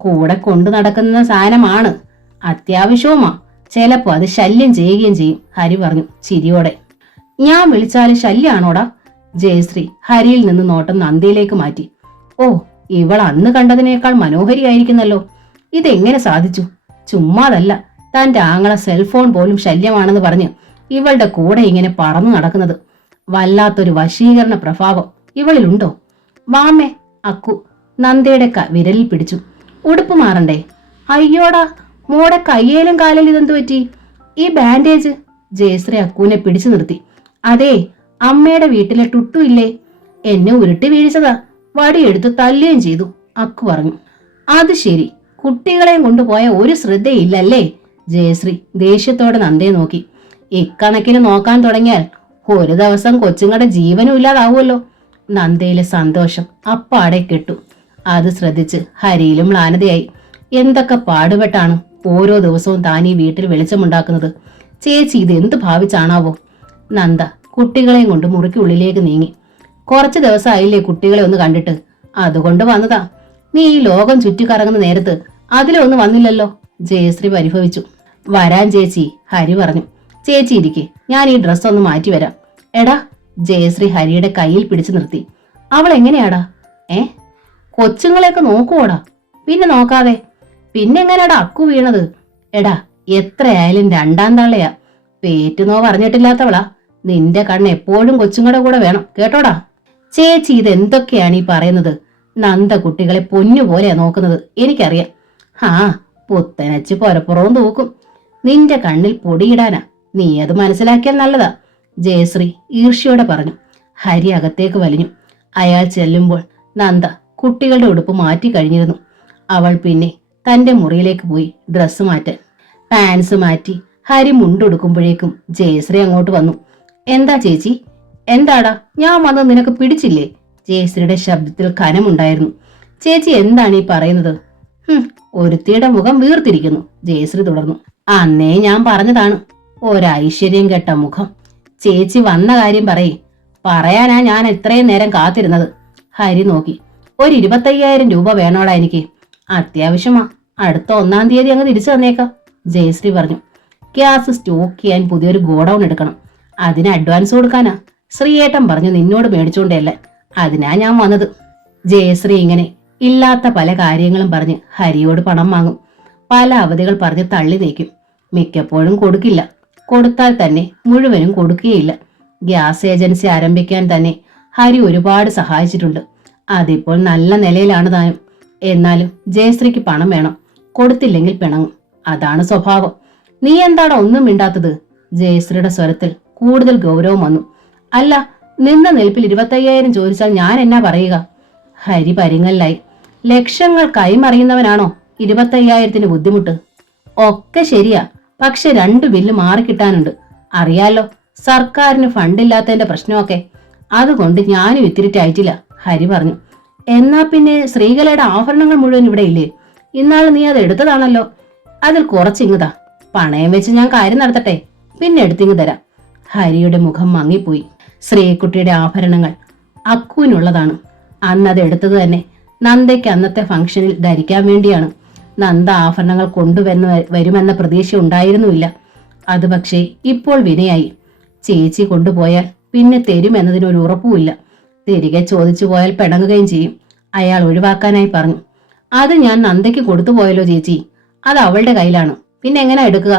കൂടെ കൊണ്ടു നടക്കുന്ന സാധനമാണ്, അത്യാവശ്യവുമാ. ചിലപ്പോ അത് ശല്യം ചെയ്യുകയും ചെയ്യും, ഹരി പറഞ്ഞു ചിരിയോടെ. ഞാൻ വിളിച്ചാല് ശല്യാണോടാ? ജയശ്രീ ഹരിയിൽ നിന്ന് നോട്ടം നന്ദിയിലേക്ക് മാറ്റി. ഓ, ഇവൾ അന്ന് കണ്ടതിനേക്കാൾ മനോഹരിയായിരിക്കുന്നല്ലോ. ഇതെങ്ങനെ സാധിച്ചു? ചുമ്മാതല്ല, തന്റെ ആങ്ങളെ സെൽഫോൺ പോലും ശല്യമാണെന്ന് പറഞ്ഞ് ഇവളുടെ കൂടെ ഇങ്ങനെ പറന്നു നടക്കുന്നത്. വല്ലാത്തൊരു വശീകരണ പ്രഭാവം ഇവളിലുണ്ടോ? വാമേ. അക്കു നന്ദയുടെ വിരലിൽ പിടിച്ചു. ഉടുപ്പ് മാറണ്ടേ? അയ്യോടാ, മോടെ കയ്യേലും കാലിൽ ഇതെന്തു പറ്റി? ഈ ബാൻഡേജ്. ജയശ്രീ അക്കുവിനെ പിടിച്ചു നിർത്തി. അതേ, അമ്മയുടെ വീട്ടിലെ ടുട്ടു ഇല്ലേ, എന്നെ ഉരുട്ടി വീഴ്ചതാ. വടിയെടുത്ത് തല്ലുകയും ചെയ്തു, അക്കു പറഞ്ഞു. അത് ശരി, കുട്ടികളെയും കൊണ്ടുപോയ ഒരു ശ്രദ്ധയില്ലല്ലേ? ജയശ്രീ ദേഷ്യത്തോടെ നന്ദയെ നോക്കി. ഇക്കണക്കിന് നോക്കാൻ തുടങ്ങിയാൽ ഒരു ദിവസം കൊച്ചുങ്ങളുടെ ജീവനും ഇല്ലാതാവുമല്ലോ. നന്ദയിലെ സന്തോഷം അപ്പാടെ കെട്ടു. അത് ശ്രദ്ധിച്ച് ഹരിയിലും മ്ലാനതയായി. എന്തൊക്കെ പാടുപെട്ടാണ് ഓരോ ദിവസവും താൻ ഈ വീട്ടിൽ വെളിച്ചമുണ്ടാക്കുന്നത്. ചേച്ചി ഇത് എന്ത് ഭാവിച്ചാണാവോ? നന്ദ കുട്ടികളെയും കൊണ്ട് മുറിക്കുള്ളിലേക്ക് നീങ്ങി. കുറച്ച് ദിവസമായില്ലേ കുട്ടികളെ ഒന്ന് കണ്ടിട്ട്? അതുകൊണ്ട് വന്നതാ. നീ ഈ ലോകം ചുറ്റിക്കറങ്ങുന്ന നേരത്ത് അതിലൊന്നും വന്നില്ലല്ലോ, ജയശ്രീ പരിഭവിച്ചു. വരാൻ ചേച്ചി, ഹരി പറഞ്ഞു. ചേച്ചി ഇരിക്കെ, ഞാൻ ഈ ഡ്രസ്സ് ഒന്ന് മാറ്റി വരാം. എടാ, ജയശ്രീ ഹരിയുടെ കയ്യിൽ പിടിച്ചു നിർത്തി. അവൾ എങ്ങനെയാടാ? കൊച്ചുങ്ങളെയൊക്കെ നോക്കുവോടാ? പിന്നെ നോക്കാതെ. പിന്നെങ്ങനെയാടാ അക്കു വീണത്? എടാ, എത്രയായാലും 2ാം തള്ളയാ. പേറ്റുനോ പറഞ്ഞിട്ടില്ലാത്തവളാ. നിന്റെ കണ്ണ് എപ്പോഴും കൊച്ചുങ്ങളുടെ കൂടെ വേണം കേട്ടോടാ. ചേച്ചി ഇതെന്തൊക്കെയാണ് ഈ പറയുന്നത്? നന്ദ കുട്ടികളെ പൊന്നുപോലെയാ നോക്കുന്നത്, എനിക്കറിയാം. ആ, പുത്തനച്ച് പൊരപ്പുറവും തൂക്കും. നിന്റെ കണ്ണിൽ പൊടിയിടാനാ. നീ അത് മനസ്സിലാക്കിയാൽ നല്ലതാ, ജയശ്രീ ഈർഷ്യയോടെ പറഞ്ഞു. ഹരി അകത്തേക്ക് വലിഞ്ഞു. അയാൾ ചെല്ലുമ്പോൾ നന്ദ കുട്ടികളുടെ ഉടുപ്പ് മാറ്റി കഴിഞ്ഞിരുന്നു. അവൾ പിന്നെ തന്റെ മുറിയിലേക്ക് പോയി ഡ്രസ്സ് മാറ്റാൻ. പാൻസ് മാറ്റി ഹരി മുണ്ടുടുക്കുമ്പോഴേക്കും ജയശ്രീ അങ്ങോട്ട് വന്നു. എന്താ ചേച്ചി? എന്താടാ, ഞാൻ വന്നത് നിനക്ക് പിടിച്ചില്ലേ? ജയശ്രീയുടെ ശബ്ദത്തിൽ കനമുണ്ടായിരുന്നു. ചേച്ചി എന്താണ് ഈ പറയുന്നത്? ഒരുത്തിയുടെ മുഖം വീർത്തിരിക്കുന്നു, ജയശ്രീ തുടർന്നു. അന്നേ ഞാൻ പറഞ്ഞതാണ്, ഒരൈശ്വര്യം കെട്ട മുഖം. ചേച്ചി വന്ന കാര്യം പറയേ. പറയാനാ ഞാൻ ഇത്രയും നേരം കാത്തിരുന്നത്. ഹരി നോക്കി. ഒരു 25,000 രൂപ വേണോടാ എനിക്ക്. അത്യാവശ്യമാ. അടുത്ത 1-ാം തീയതി അങ്ങ് തിരിച്ചു തന്നേക്കാം, ജയശ്രീ പറഞ്ഞു. ഗ്യാസ് സ്റ്റോക്ക് ചെയ്യാൻ പുതിയൊരു ഗോഡൌൺ എടുക്കണം. അതിന് അഡ്വാൻസ് കൊടുക്കാനാ. ശ്രീയേട്ടൻ പറഞ്ഞു നിന്നോട് മേടിച്ചോണ്ടല്ല, അതിനാ ഞാൻ വന്നത്. ജയശ്രീ ഇങ്ങനെ ഇല്ലാത്ത പല കാര്യങ്ങളും പറഞ്ഞ് ഹരിയോട് പണം വാങ്ങും. പല അവധികൾ പറഞ്ഞ് തള്ളി നീക്കും. മിക്കപ്പോഴും കൊടുക്കില്ല. കൊടുത്താൽ തന്നെ മുഴുവനും കൊടുക്കുകയില്ല. ഗ്യാസ് ഏജൻസി ആരംഭിക്കാൻ തന്നെ ഹരി ഒരുപാട് സഹായിച്ചിട്ടുണ്ട്. അതിപ്പോൾ നല്ല നിലയിലാണ് താനും. എന്നാലും ജയശ്രീക്ക് പണം വേണം. കൊടുത്തില്ലെങ്കിൽ പിണങ്ങും. അതാണ് സ്വഭാവം. നീ എന്താണ് ഒന്നും മിണ്ടാത്തത്? ജയശ്രീയുടെ സ്വരത്തിൽ കൂടുതൽ ഗൗരവം വന്നു. അല്ല, നിന്ന നിൽപ്പിൽ 25,000 ചോദിച്ചാൽ ഞാൻ എന്നാ പറയുക? ഹരി പരിങ്ങല്ലായി. ലക്ഷങ്ങൾ കൈമറിയുന്നവനാണോ 25,000-ന് ബുദ്ധിമുട്ട്? ഒക്കെ ശരിയാ, പക്ഷെ 2 ബില്ല് മാറിക്കിട്ടാനുണ്ട്. അറിയാലോ, സർക്കാരിന് ഫണ്ടില്ലാത്തതിന്റെ പ്രശ്നമൊക്കെ. അതുകൊണ്ട് ഞാനും ഇത്തിരിറ്റായിട്ടില്ല, ഹരി പറഞ്ഞു. എന്നാ പിന്നെ ശ്രീകലയുടെ ആഭരണങ്ങൾ മുഴുവൻ ഇവിടെ ഇല്ലേ? ഇന്നാൾ നീ അത് എടുത്തതാണല്ലോ. അതിൽ കുറച്ചിങ്ങതാ. പണയം വെച്ച് ഞാൻ കാര്യം നടത്തട്ടെ, പിന്നെ എടുത്തിങ്ങ് തരാം. ഹരിയുടെ മുഖം മങ്ങിപ്പോയി. ശ്രീകുട്ടിയുടെ ആഭരണങ്ങൾ അക്കുവിനുള്ളതാണ്. അന്നത് എടുത്തത് തന്നെ നന്ദയ്ക്ക് അന്നത്തെ ഫംഗ്ഷനിൽ ധരിക്കാൻ വേണ്ടിയാണ്. നന്ദ ആഭരണങ്ങൾ വരുമെന്ന പ്രതീക്ഷ ഉണ്ടായിരുന്നുമില്ല. അത് പക്ഷേ ഇപ്പോൾ വിനയായി. ചേച്ചി കൊണ്ടുപോയാൽ പിന്നെ തരുമെന്നതിനൊരു ഉറപ്പുമില്ല. തിരികെ ചോദിച്ചു പോയാൽ പിണങ്ങുകയും ചെയ്യും. അയാൾ ഒഴിവാക്കാനായി പറഞ്ഞു. അത് ഞാൻ നന്ദയ്ക്ക് കൊടുത്തുപോയല്ലോ ചേച്ചി. അത് അവളുടെ കയ്യിലാണ്, പിന്നെ എങ്ങനെ എടുക്കുക?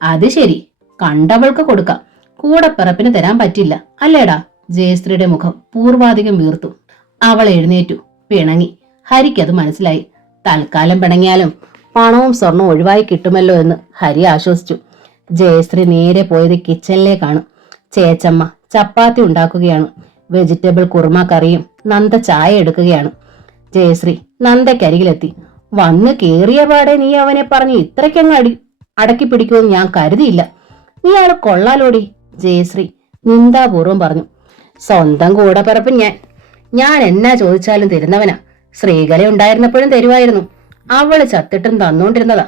അത് ശരി, കണ്ടവൾക്ക് കൊടുക്കാം, കൂടപ്പിറപ്പിന് തരാൻ പറ്റില്ല അല്ലേടാ? ജയശ്രീയുടെ മുഖം പൂർവാധികം വീർത്തു. അവൾ എഴുന്നേറ്റു, പിണങ്ങി. ഹരിക്കത് മനസ്സിലായി. തൽക്കാലം പിണങ്ങിയാലും പണവും സ്വർണവും ഒഴിവായി കിട്ടുമല്ലോ എന്ന് ഹരി ആശ്വസിച്ചു. ജയശ്രീ നേരെ പോയത് കിച്ചണിലേക്കാണ്. ചേച്ചമ്മ ചപ്പാത്തി ഉണ്ടാക്കുകയാണ്. വെജിറ്റബിൾ കുറുമ കറിയും നന്ദ ചായ എടുക്കുകയാണ്. ജയശ്രീ നന്ദയ്ക്കരികിലെത്തി. വന്ന് കേറിയ പാടെ നീ അവനെ പറഞ്ഞ് ഇത്രയ്ക്കങ്ങ് അടക്കി പിടിക്കുമെന്ന് ഞാൻ കരുതിയില്ല. നീ ആള് കൊള്ളാലോടി, ജയശ്രീ നിന്ദാപൂർവം പറഞ്ഞു. സ്വന്തം കൂടപ്പിറപ്പ് ഞാൻ എന്നാ ചോദിച്ചാലും തരുന്നവനാ. ശ്രീകല ഉണ്ടായിരുന്നപ്പോഴും തരുമായിരുന്നു. അവള് ചത്തിട്ടും തന്നോണ്ടിരുന്നതാ.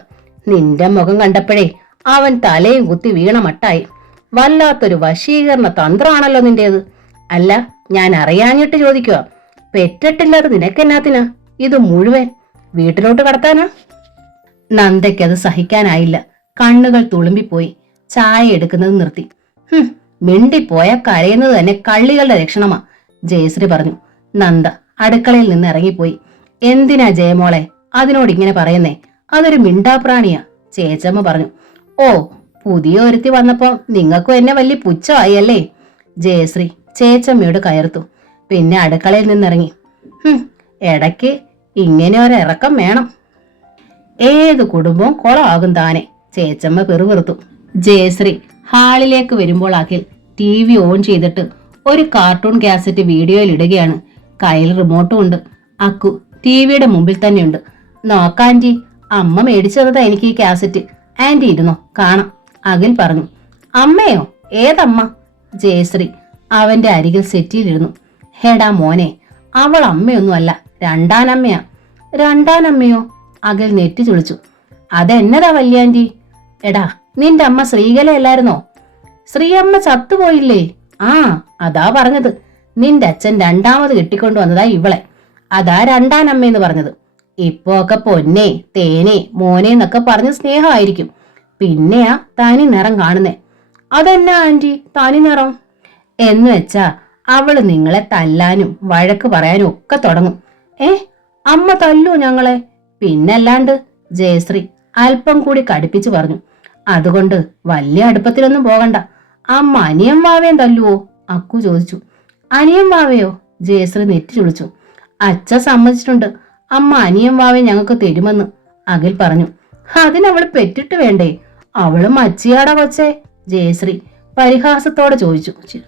നിന്റെ മുഖം കണ്ടപ്പോഴേ അവൻ തലയും കുത്തി വീണ മട്ടായി. വല്ലാത്തൊരു വശീകരണ തന്ത്രമാണല്ലോ നിന്റേത്. അല്ല, ഞാൻ അറിയാഞ്ഞിട്ട് ചോദിക്കുക, പെറ്റിട്ടില്ലാതെ നിനക്കെന്നാത്തിനാ ഇത് മുഴുവൻ? വീട്ടിലോട്ട് കടത്താനാ? നന്ദയ്ക്കത് സഹിക്കാനായില്ല. കണ്ണുകൾ തുളുമ്പിപ്പോയി. ചായ എടുക്കുന്നത് നിർത്തി. മിണ്ടിപ്പോയ കരയുന്നത് തന്നെ കള്ളികളുടെ ലക്ഷണമാ, ജയശ്രീ പറഞ്ഞു. നന്ദ അടുക്കളയിൽ നിന്ന് ഇറങ്ങിപ്പോയി. എന്തിനാ ജയമോളെ അതിനോട് ഇങ്ങനെ പറയുന്നേ? അതൊരു മിണ്ടാപ്രാണിയാ, ചേച്ചമ്മ പറഞ്ഞു. ഓ, പുതിയ ഒരുത്തി വന്നപ്പോ നിങ്ങൾക്കും എന്നെ വലിയ പുച്ഛമായി അല്ലേ? ജയശ്രീ ചേച്ചമ്മയോട് കയർത്തു. പിന്നെ അടുക്കളയിൽ നിന്നിറങ്ങി. ഇടയ്ക്ക് ഇങ്ങനെ ഒരിറക്കം വേണം. ഏത് കുടുംബവും കുളമാകും താനെ, ചേച്ചമ്മ പെറുപെറുത്തു. ജയശ്രീ ഹാളിലേക്ക് വരുമ്പോൾ അഖിൽ TV ഓൺ ചെയ്തിട്ട് ഒരു കാർട്ടൂൺ കാസറ്റ് വീഡിയോയിൽ ഇടുകയാണ്. കയ്യിൽ റിമോട്ടും ഉണ്ട്. അക്കു TVയുടെ മുമ്പിൽ തന്നെയുണ്ട്. നോക്കാൻറ്റി, അമ്മ മേടിച്ചതാ എനിക്ക് ഈ കാസറ്റ്. ആന്റി ഇരുന്നോ, കാണാം, അഖിൽ പറഞ്ഞു. അമ്മയോ? ഏതമ്മ? ജയശ്രീ അവന്റെ അരികിൽ സെറ്റിയിലിരുന്നു. ഹേടാ മോനെ, അവൾ അമ്മയൊന്നും അല്ല, രണ്ടാനമ്മയാ. രണ്ടാനമ്മയോ? അഖിൽ നെറ്റി ചുളിച്ചു. അതെന്നതാ വല്യാന്റി? എടാ, നിന്റെ അമ്മ ശ്രീകലയല്ലായിരുന്നോ? ശ്രീയമ്മ ചത്തുപോയില്ലേ? ആ, അതാ പറഞ്ഞത്. നിന്റെ അച്ഛൻ രണ്ടാമത് കെട്ടിക്കൊണ്ടു വന്നതാ ഇവളെ. അതാ രണ്ടാനമ്മയെന്ന് പറഞ്ഞത്. ഇപ്പൊ ഒക്കെ പൊന്നെ, തേനെ, മോനെ എന്നൊക്കെ പറഞ്ഞ് സ്നേഹമായിരിക്കും. പിന്നെയാ തനി നിറം കാണുന്നേ. അതെന്നാ ആന്റി തനി നിറം? എന്ന് വെച്ചാ അവള് നിങ്ങളെ തല്ലാനും വഴക്ക് പറയാനും ഒക്കെ തുടങ്ങും. അമ്മ തല്ലൂ ഞങ്ങളെ? പിന്നല്ലാണ്ട്, ജയശ്രീ അല്പം കൂടി കടുപ്പിച്ചു പറഞ്ഞു. അതുകൊണ്ട് വലിയ അടുപ്പത്തിലൊന്നും പോകണ്ട. അമ്മ അനിയം വാവേം തല്ലുവോ? അക്കു ചോദിച്ചു. അനിയം വാവയോ? ജയശ്രീ നെറ്റി ചുളിച്ചു. അച്ഛ സമ്മതിച്ചിട്ടുണ്ട്, അമ്മ അനിയൻ വാവെ ഞങ്ങൾക്ക് തരുമെന്ന് അഖിൽ പറഞ്ഞു. അതിനവള് പെറ്റിട്ട് വേണ്ടേ? അവളും മച്ചിയാടാ കൊച്ചേ, ജയശ്രീ പരിഹാസത്തോടെ ചോദിച്ചു.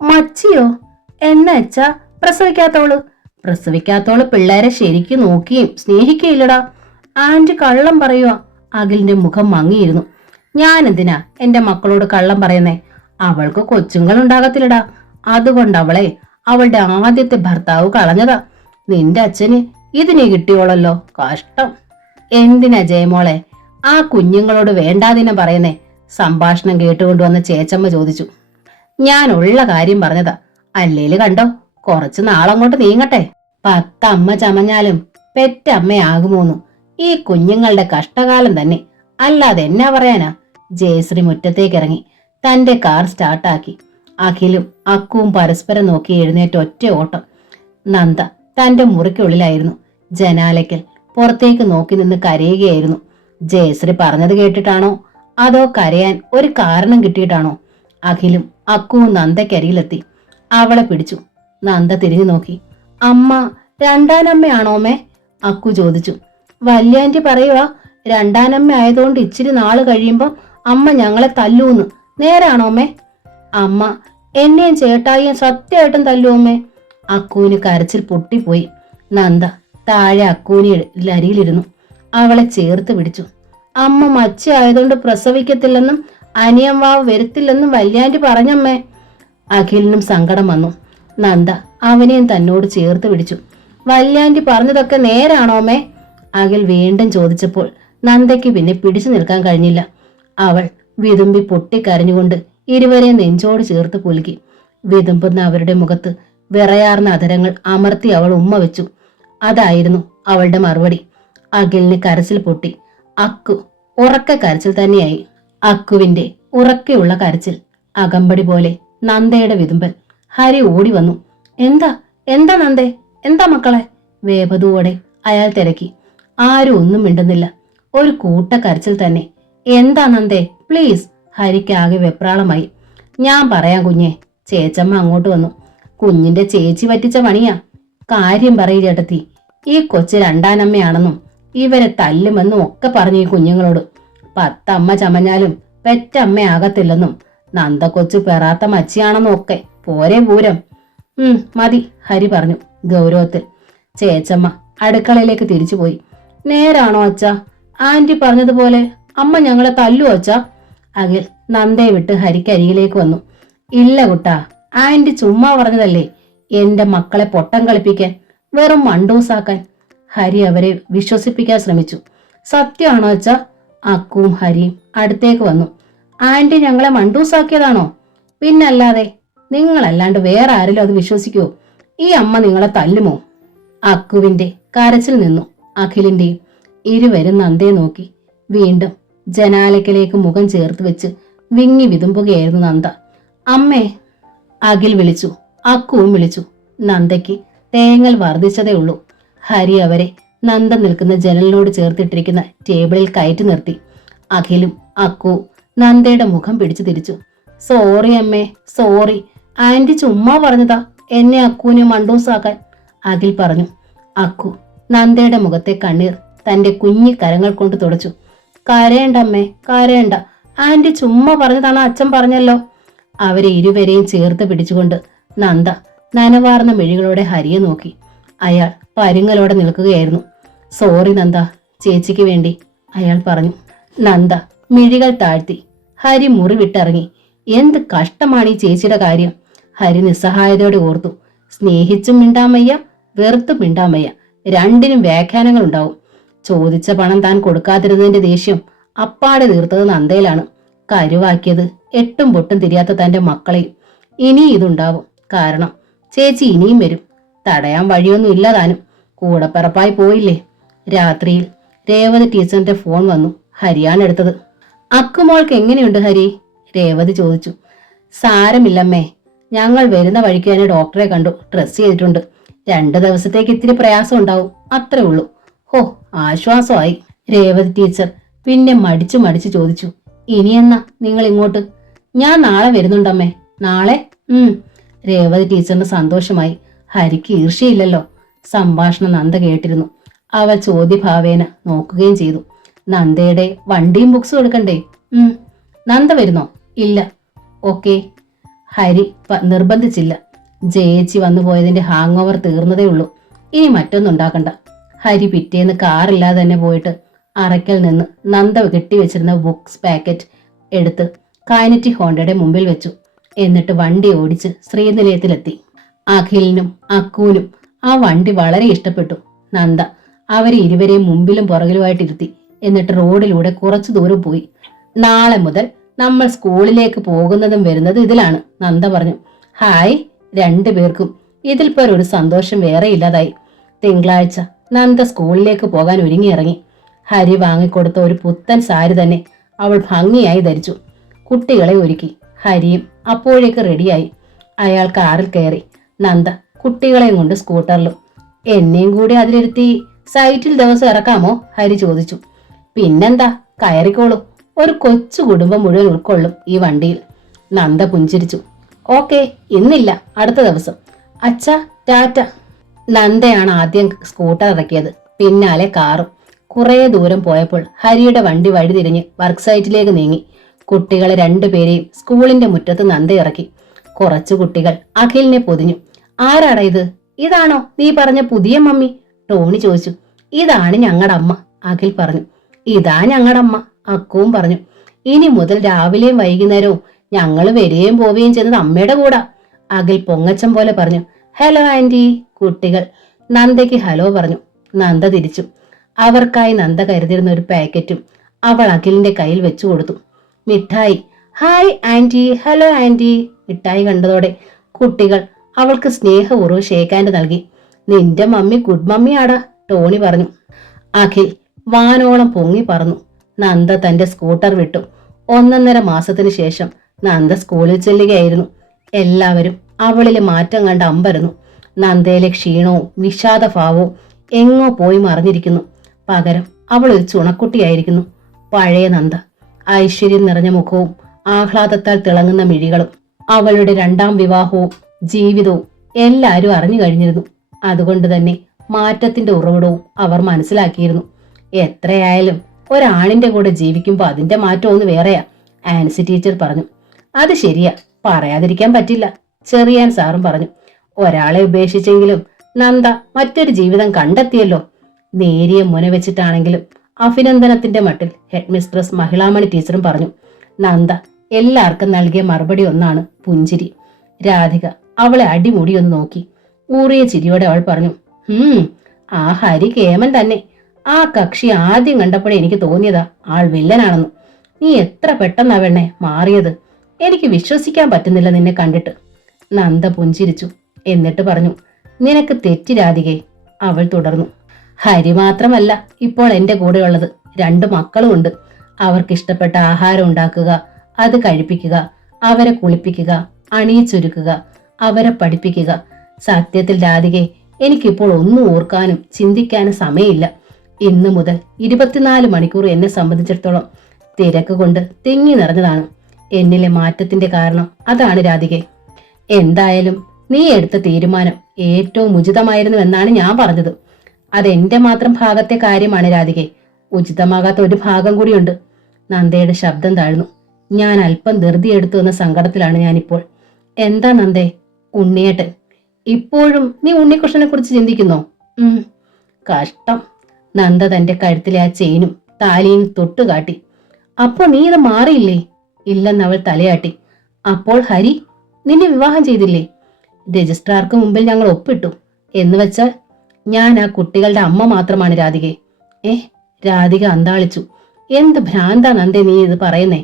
മച്ചിയോ? എന്നുവെച്ചാ പ്രസവിക്കാത്തോള്? പ്രസവിക്കാത്തോള് പിള്ളേരെ ശരിക്കും നോക്കിയും സ്നേഹിക്കയില്ലടാ. ആന്റി കള്ളം പറയുക. അഖിലിന്റെ മുഖം മങ്ങിയിരുന്നു. ഞാൻ എന്തിനാ എന്റെ മക്കളോട് കള്ളം പറയുന്നേ? അവൾക്ക് കൊച്ചുങ്ങൾ ഉണ്ടാകത്തില്ലടാ. അതുകൊണ്ട് അവളെ അവളുടെ ആദ്യത്തെ ഭർത്താവ് കളഞ്ഞതാ. നിന്റെ അച്ഛന് ഇതിനെ കിട്ടിയോളല്ലോ. കഷ്ടം. എന്തിനാ ജയമോളെ ആ കുഞ്ഞുങ്ങളോട് വേണ്ടാതിനെ പറയുന്നേ? സംഭാഷണം കേട്ടുകൊണ്ടുവന്ന ചേച്ചമ്മ ചോദിച്ചു. ഞാൻ ഉള്ള കാര്യം പറഞ്ഞതാ. അല്ലേല് കണ്ടോ, കുറച്ചു നാളങ്ങോട്ട് നീങ്ങട്ടെ. 10 അമ്മ ചമഞ്ഞാലും പെറ്റമ്മയാകുമോന്നു. ഈ കുഞ്ഞുങ്ങളുടെ കഷ്ടകാലം തന്നെ. അല്ലാതെ എന്നാ പറയാനാ? ജയശ്രീ മുറ്റത്തേക്കിറങ്ങി തന്റെ കാർ സ്റ്റാർട്ടാക്കി. അഖിലും അക്കുവും പരസ്പരം നോക്കി എഴുന്നേറ്റ് ഒറ്റ ഓട്ടം. നന്ദ തന്റെ മുറിക്കുള്ളിലായിരുന്നു. ജനാലയ്ക്കൽ പുറത്തേക്ക് നോക്കി നിന്ന് കരയുകയായിരുന്നു. ജയശ്രീ പറഞ്ഞത് കേട്ടിട്ടാണോ അതോ കരയാൻ ഒരു കാരണം കിട്ടിയിട്ടാണോ? അഖിലും അക്കുവും നന്ദക്കരികിലെത്തി. അവളെ പിടിച്ചു. നന്ദ തിരിഞ്ഞു നോക്കി. അമ്മ രണ്ടാനമ്മയാണോമേ? അക്കു ചോദിച്ചു. വല്യാന്റി പറയുവാ രണ്ടാനമ്മ ആയതുകൊണ്ട് ഇച്ചിരി നാള് കഴിയുമ്പോ അമ്മ ഞങ്ങളെ തല്ലൂന്ന്. നേരാണോമേ? അമ്മ എന്നെയും ചേട്ടായിയും സത്യമായിട്ടും തല്ലുവമ്മേ. അക്കുവിന് കരച്ചിൽ പൊട്ടിപ്പോയി. നന്ദ താഴെ അക്കുവിന് അരിയിലിരുന്നു. അവളെ ചേർത്ത് പിടിച്ചു. അമ്മ മച്ചി ആയതുകൊണ്ട് പ്രസവിക്കത്തില്ലെന്നും അനിയൻ വാവ് വരുത്തില്ലെന്നും വല്യാന്റി പറഞ്ഞമ്മേ. അഖിലിനും സങ്കടം വന്നു. നന്ദ അവനെയും തന്നോട് ചേർത്ത് പിടിച്ചു. വല്യാന്റി പറഞ്ഞതൊക്കെ നേരാണോമേ? അഖിൽ വീണ്ടും ചോദിച്ചപ്പോൾ നന്ദയ്ക്ക് പിന്നെ പിടിച്ചു നിൽക്കാൻ കഴിഞ്ഞില്ല. അവൾ വിതുമ്പി പൊട്ടിക്കരഞ്ഞുകൊണ്ട് ഇരുവരെ നെഞ്ചോട് ചേർത്ത് കുലുക്കി. വിതുമ്പുന്ന അവരുടെ മുഖത്ത് വിറയാർന്ന അധരങ്ങൾ അമർത്തി അവൾ ഉമ്മ വെച്ചു. അതായിരുന്നു അവളുടെ മറുപടി. അഖിലിന് കരച്ചിൽ പൊട്ടി. അക്കു ഉറക്ക കരച്ചിൽ തന്നെയായി. അക്കുവിന്റെ ഉറക്കെയുള്ള കരച്ചിൽ, അകമ്പടി പോലെ നന്ദയുടെ വിതുമ്പൽ. ഹരി ഓടി വന്നു. എന്താ എന്താ നന്ദേ, എന്താ മക്കളെ? വേപതുവോടെ അയാൾ തിരക്കി. ആരും ഒന്നും മിണ്ടുന്നില്ല. ഒരു കൂട്ട കരച്ചിൽ തന്നെ. എന്താ നന്ദേ, പ്ലീസ്? ഹരിക്കാകെ വെപ്രാളമായി. ഞാൻ പറയാം കുഞ്ഞെ. ചേച്ചമ്മ അങ്ങോട്ട് വന്നു. കുഞ്ഞിന്റെ ചേച്ചി പറ്റിച്ച പണിയാ. കാര്യം പറയൂ ചേട്ടത്തി. ഈ കൊച്ചു രണ്ടാനമ്മയാണെന്നും ഇവരെ തല്ലുമെന്നും ഒക്കെ പറഞ്ഞു ഈ കുഞ്ഞുങ്ങളോട്. 10 അമ്മ ചമഞ്ഞാലും പെറ്റമ്മയാകത്തില്ലെന്നും നന്ദ കൊച്ചു പെറാത്ത മച്ചിയാണെന്നും ഒക്കെ. പോരെ പൂരം. മതി, ഹരി പറഞ്ഞു ഗൗരവത്തിൽ. ചേച്ചമ്മ അടുക്കളയിലേക്ക് തിരിച്ചുപോയി. നേരാണോ അച്ഛ? ആന്റി പറഞ്ഞതുപോലെ അമ്മ ഞങ്ങളെ തല്ലു അച്ഛ? അഖിൽ നന്ദയെ വിട്ട് ഹരിക്കരികിലേക്ക് വന്നു. ഇല്ല കുട്ടാ, ആന്റി ചുമ്മാ പറഞ്ഞതല്ലേ, എന്റെ മക്കളെ പൊട്ടം കളിപ്പിക്കാൻ, വെറും മണ്ടൂസാക്കാൻ. ഹരി അവരെ വിശ്വസിപ്പിക്കാൻ ശ്രമിച്ചു. സത്യമാണോ അച്ഛ? അക്കുവും ഹരിയും അടുത്തേക്ക് വന്നു. ആന്റി ഞങ്ങളെ മണ്ടൂസാക്കിയതാണോ? പിന്നല്ലാതെ. നിങ്ങളല്ലാണ്ട് വേറെ ആരെങ്കിലും അത് വിശ്വസിക്കുവോ? ഈ അമ്മ നിങ്ങളെ തല്ലുമോ? അക്കുവിന്റെ കരച്ചിൽ നിന്നു. അഖിലിന്റെയും. ഇരുവരും നന്ദയെ നോക്കി. വീണ്ടും ജനാലയ്ക്കലേക്ക് മുഖം ചേർത്ത് വെച്ച് വിങ്ങി വിതുമ്പുകയായിരുന്നു നന്ദ. അമ്മേ, അഖിൽ വിളിച്ചു. അക്കുവും വിളിച്ചു. നന്ദയ്ക്ക് തേങ്ങൽ വർദ്ധിച്ചതേ ഉള്ളൂ. ഹരി അവരെ നന്ദ നിൽക്കുന്ന ജനലിനോട് ചേർത്തിട്ടിരിക്കുന്ന ടേബിളിൽ കയറ്റി നിർത്തി. അഖിലും അക്കുവും നന്ദയുടെ മുഖം പിടിച്ചു തിരിച്ചു. സോറി അമ്മേ, സോറി. ആന്റി ചുമ്മാ പറഞ്ഞതാ എന്നെ അക്കുവിനെ മണ്ടൂസാക്കാൻ, അഖിൽ പറഞ്ഞു. അക്കു നന്ദയുടെ മുഖത്തെ കണ്ണീർ തന്റെ കുഞ്ഞി കരങ്ങൾ കൊണ്ട് തുടച്ചു. കരയണ്ട അമ്മേ, കരയണ്ട. ആന്റി ചുമ്മാ പറഞ്ഞതാണ്, അച്ഛൻ പറഞ്ഞല്ലോ. അവരെ ഇരുവരെയും ചേർത്ത് പിടിച്ചുകൊണ്ട് നന്ദ നനവാർന്ന മിഴികളോടെ ഹരിയെ നോക്കി. അയാൾ പരുങ്ങലോടെ നിൽക്കുകയായിരുന്നു. സോറി നന്ദ, ചേച്ചിക്ക് വേണ്ടി, അയാൾ പറഞ്ഞു. നന്ദ മിഴികൾ താഴ്ത്തി. ഹരി മുറി വിട്ടിറങ്ങി. എന്ത് കഷ്ടമാണ് ഈ ചേച്ചിയുടെ കാര്യം. ഹരി നിസ്സഹായതയോടെ ഓർത്തു. സ്നേഹിച്ചും മിണ്ടാമയ്യ, വെറുത്തും മിണ്ടാമയ്യ. രണ്ടിനും വ്യാഖ്യാനങ്ങൾ ഉണ്ടാവും. ചോദിച്ച പണം താൻ കൊടുക്കാതിരുന്നതിന്റെ ദേഷ്യം അപ്പാടെ തീർത്തത് നന്ദയിലാണ്. കരുവാക്കിയത് എട്ടും പൊട്ടും തിരിയാത്ത തന്റെ മക്കളെയും. ഇനി ഇതുണ്ടാവും. കാരണം ചേച്ചി ഇനിയും വരും. തടയാൻ വഴിയൊന്നും ഇല്ല താനും. കൂടപ്പിറപ്പായി പോയില്ലേ. രാത്രിയിൽ രേവതി ടീച്ചറിന്റെ ഫോൺ വന്നു. ഹരിയാണ് എടുത്തത്. അക്കുമോൾക്ക് എങ്ങനെയുണ്ട് ഹരി? രേവതി ചോദിച്ചു. സാരമില്ലമ്മേ, ഞങ്ങൾ വരുന്ന വഴിക്ക് തന്നെ ഡോക്ടറെ കണ്ടു. ഡ്രസ് ചെയ്തിട്ടുണ്ട്. 2 ദിവസത്തേക്ക് ഇത്തിരി പ്രയാസം ഉണ്ടാവും, അത്രേ ഉള്ളൂ. ഹോ, ആശ്വാസമായി. രേവതി ടീച്ചർ പിന്നെ മടിച്ചു മടിച്ചു ചോദിച്ചു. ഇനിയെന്നാ നിങ്ങൾ ഇങ്ങോട്ട്? ഞാൻ നാളെ വരുന്നുണ്ടമ്മേ. നാളെ? രേവതി ടീച്ചറിന് സന്തോഷമായി. ഹരിക്ക് ഈർഷ്യയില്ലല്ലോ. സംഭാഷണം നന്ദ കേട്ടിരുന്നു. അവൾ ചോദ്യഭാവേന നോക്കുകയും ചെയ്തു. നന്ദയുടെ വണ്ടിയും ബുക്സും എടുക്കണ്ടേ? നന്ദ വരുന്നോ? ഇല്ല. ഓക്കെ. ഹരി നിർബന്ധിച്ചില്ല. ജയേച്ചി വന്നു പോയതിന്റെ ഹാങ് ഓവർ തീർന്നതേ ഉള്ളൂ. ഇനി മറ്റൊന്നും ഉണ്ടാക്കണ്ട. ഹരി പിറ്റേന്ന് കാറില്ലാതെ തന്നെ പോയിട്ട് അറയ്ക്കൽ നിന്ന് നന്ദ കെട്ടിവെച്ചിരുന്ന ബുക്സ് പാക്കറ്റ് എടുത്ത് കായനറ്റി ഹോണ്ടയുടെ മുമ്പിൽ വെച്ചു. എന്നിട്ട് വണ്ടി ഓടിച്ച് ശ്രീനിലയത്തിലെത്തി. അഖിലിനും അക്കൂനും ആ വണ്ടി വളരെ ഇഷ്ടപ്പെട്ടു. നന്ദ അവരെ ഇരുവരെയും മുമ്പിലും പുറകിലുമായിട്ടിരുത്തി. എന്നിട്ട് റോഡിലൂടെ കുറച്ചു ദൂരം പോയി. നാളെ മുതൽ നമ്മൾ സ്കൂളിലേക്ക് പോകുന്നതും വരുന്നതും ഇതിലാണ്, നന്ദ പറഞ്ഞു. ഹായ്. രണ്ടുപേർക്കും ഇതിൽ ഒരു സന്തോഷം വേറെ ഇല്ലാതായി. തിങ്കളാഴ്ച നന്ദ സ്കൂളിലേക്ക് പോകാൻ ഒരുങ്ങിയിറങ്ങി. ഹരി വാങ്ങിക്കൊടുത്ത ഒരു പുത്തൻ സാരി തന്നെ അവൾ ഭംഗിയായി ധരിച്ചു. കുട്ടികളെ ഒരുക്കി. ഹരിയും അപ്പോഴേക്ക് റെഡിയായി. അയാൾ കാറിൽ കയറി. നന്ദ കുട്ടികളെയും കൊണ്ട് സ്കൂട്ടറിലും. എന്നെയും കൂടി അതിലിരുത്തി സൈറ്റിൽ ദിവസം ഇറക്കാമോ? ഹരി ചോദിച്ചു. പിന്നെന്താ, കയറിക്കോളൂ. ഒരു കൊച്ചു കുടുംബം മുഴുവൻ ഉൾക്കൊള്ളും ഈ വണ്ടിയിൽ. നന്ദ പുഞ്ചിരിച്ചു. ഓക്കെ, ഇന്നില്ല, അടുത്ത ദിവസം. അച്ഛാ, ടാറ്റ. നന്ദയാണ് ആദ്യം സ്കൂട്ടർ ഇറക്കിയത്, പിന്നാലെ കാറും. കുറെ ദൂരം പോയപ്പോൾ ഹരിയുടെ വണ്ടി വഴിതിരിഞ്ഞ് വർക്ക് സൈറ്റിലേക്ക് നീങ്ങി. കുട്ടികളെ രണ്ടുപേരെയും സ്കൂളിന്റെ മുറ്റത്ത് നന്ദ ഇറക്കി. കുറച്ചു കുട്ടികൾ അഖിലിനെ പൊതിഞ്ഞു. ആരാടാ ഇത്? ഇതാണോ നീ പറഞ്ഞ പുതിയ മമ്മി? ടോണി ചോദിച്ചു. ഇതാണ് ഞങ്ങളുടെ അമ്മ, അഖിൽ പറഞ്ഞു. ഇതാ ഞങ്ങളുടെ അമ്മ, അക്കുവും പറഞ്ഞു. ഇനി മുതൽ രാവിലെയും വൈകുന്നേരവും ഞങ്ങൾ വരികയും പോവുകയും ചെയ്യുന്നത് അമ്മയുടെ കൂടാ, അഖിൽ പൊങ്ങച്ചം പോലെ പറഞ്ഞു. Hello aunty. കുട്ടികൾ നന്ദയ്ക്ക് ഹലോ പറഞ്ഞു. നന്ദ തിരിച്ചു. അവർക്കായി നന്ദ കരുതിയിരുന്ന ഒരു പാക്കറ്റും അവൾ അഖിലിന്റെ കയ്യിൽ വെച്ചു കൊടുത്തു. മിഠായി. Hi aunty. Hello aunty. മിഠായി കണ്ടതോടെ കുട്ടികൾ അവൾക്ക് സ്നേഹപൂർവ്വം ഷേക്കാൻഡ് നൽകി. നിന്റെ മമ്മി ഗുഡ് മമ്മിയാടാ, ടോണി പറഞ്ഞു. അഖിൽ വാനോളം പൊങ്ങി പറന്നു. നന്ദ തന്റെ സ്കൂട്ടർ വിട്ടു. 1.5 മാസത്തിന് ശേഷം നന്ദ സ്കൂളിൽ ചെല്ലുകയായിരുന്നു. എല്ലാവരും അവളിലെ മാറ്റം കണ്ട് അമ്പരന്നു. നന്ദയിലെ ക്ഷീണവും വിഷാദഭാവവും എങ്ങോ പോയി മറിഞ്ഞിരിക്കുന്നു. പകരം അവൾ ഒരു ചുണക്കുട്ടിയായിരിക്കുന്നു. പഴയ നന്ദ. ഐശ്വര്യം നിറഞ്ഞ മുഖവും ആഹ്ലാദത്താൽ തിളങ്ങുന്ന മിഴികളും. അവളുടെ 2ാം വിവാഹവും ജീവിതവും എല്ലാവരും അറിഞ്ഞു കഴിഞ്ഞിരുന്നു. അതുകൊണ്ട് തന്നെ മാറ്റത്തിന്റെ ഉറവിടവും അവർ മനസ്സിലാക്കിയിരുന്നു. എത്രയായാലും ഒരാണിന്റെ കൂടെ ജീവിക്കുമ്പോൾ അതിന്റെ മാറ്റം ഒന്ന് വേറെയാ, ആൻസി ടീച്ചർ പറഞ്ഞു. അത് ശരിയാ, പറയാതിരിക്കാൻ പറ്റില്ല, ചെറിയാൻ സാറും പറഞ്ഞു. ഒരാളെ ഉപേക്ഷിച്ചെങ്കിലും നന്ദ മറ്റൊരു ജീവിതം കണ്ടെത്തിയല്ലോ. നേരിയ മുന വെച്ചിട്ടാണെങ്കിലും അഭിനന്ദനത്തിന്റെ മട്ടിൽ ഹെഡ് മിസ്ട്രസ് മഹിളാമണി ടീച്ചറും പറഞ്ഞു. നന്ദ എല്ലാവർക്കും നൽകിയ മറുപടി ഒന്നാണ്, പുഞ്ചിരി. രാധിക അവളെ അടിമുടി ഒന്ന് നോക്കി. ഊറിയ ചിരിയോടെ അവൾ പറഞ്ഞു. ആ ഹരി കേമൻ തന്നെ. ആ കക്ഷി ആദ്യം കണ്ടപ്പോഴേ എനിക്ക് തോന്നിയതാ ആൾ വില്ലനാണെന്ന്. നീ എത്ര പെട്ടെന്നാ വെണ്ണെ മാറിയത്. എനിക്ക് വിശ്വസിക്കാൻ പറ്റുന്നില്ല നിന്നെ കണ്ടിട്ട്. നന്ദ പുഞ്ചിരിച്ചു. എന്നിട്ട് പറഞ്ഞു. നിനക്ക് തെറ്റി രാധികേ. അവൾ തുടർന്നു. ഹരി മാത്രമല്ല ഇപ്പോൾ എന്റെ കൂടെയുള്ളത്. 2 മക്കളുമുണ്ട്. അവർക്കിഷ്ടപ്പെട്ട ആഹാരം ഉണ്ടാക്കുക, അത് കഴിപ്പിക്കുക, അവരെ കുളിപ്പിക്കുക, അണിയിച്ചൊരുക്കുക, അവരെ പഠിപ്പിക്കുക. സത്യത്തിൽ രാധികെ, എനിക്കിപ്പോൾ ഒന്നും ഓർക്കാനും ചിന്തിക്കാനും സമയമില്ല. ഇന്നു മുതൽ 24 മണിക്കൂർ എന്നെ സംബന്ധിച്ചിടത്തോളം തിരക്ക് കൊണ്ട് തിങ്ങി നിറഞ്ഞതാണ്. എന്നിലെ മാറ്റത്തിന്റെ കാരണം അതാണ് രാധികെ. എന്തായാലും നീ എടുത്ത തീരുമാനം ഏറ്റവും ഉചിതമായിരുന്നു എന്നാണ് ഞാൻ പറഞ്ഞത്. അതെന്റെ മാത്രം ഭാഗത്തെ കാര്യമാണ് രാധികെ. ഉചിതമാകാത്ത ഒരു ഭാഗം കൂടിയുണ്ട്. നന്ദയുടെ ശബ്ദം താഴ്ന്നു. ഞാൻ അല്പം ധൃതി എടുത്തു എന്ന സങ്കടത്തിലാണ് ഞാനിപ്പോൾ. എന്താ നന്ദേ? ഉണ്ണിയേട്ടൻ. ഇപ്പോഴും നീ ഉണ്ണികൃഷ്ണനെ കുറിച്ച് ചിന്തിക്കുന്നോ? കഷ്ടം. നന്ദ തന്റെ കഴുത്തിലെ ആ ചെയിനും താലിയും തൊട്ടുകാട്ടി. അപ്പൊ നീ ഇത് മാറിയില്ലേ? ഇല്ലെന്നവൾ തലയാട്ടി. അപ്പോൾ ഹരി നിന്നെ വിവാഹം ചെയ്തില്ലേ? രജിസ്ട്രാർക്ക് മുമ്പിൽ ഞങ്ങൾ ഒപ്പിട്ടു. എന്ന് വെച്ചാൽ ഞാൻ ആ കുട്ടികളുടെ അമ്മ മാത്രമാണ് രാധികെ. രാധിക അന്താളിച്ചു. എന്ത് ഭ്രാന്താ നന്ദേ നീ ഇത് പറയുന്നേ?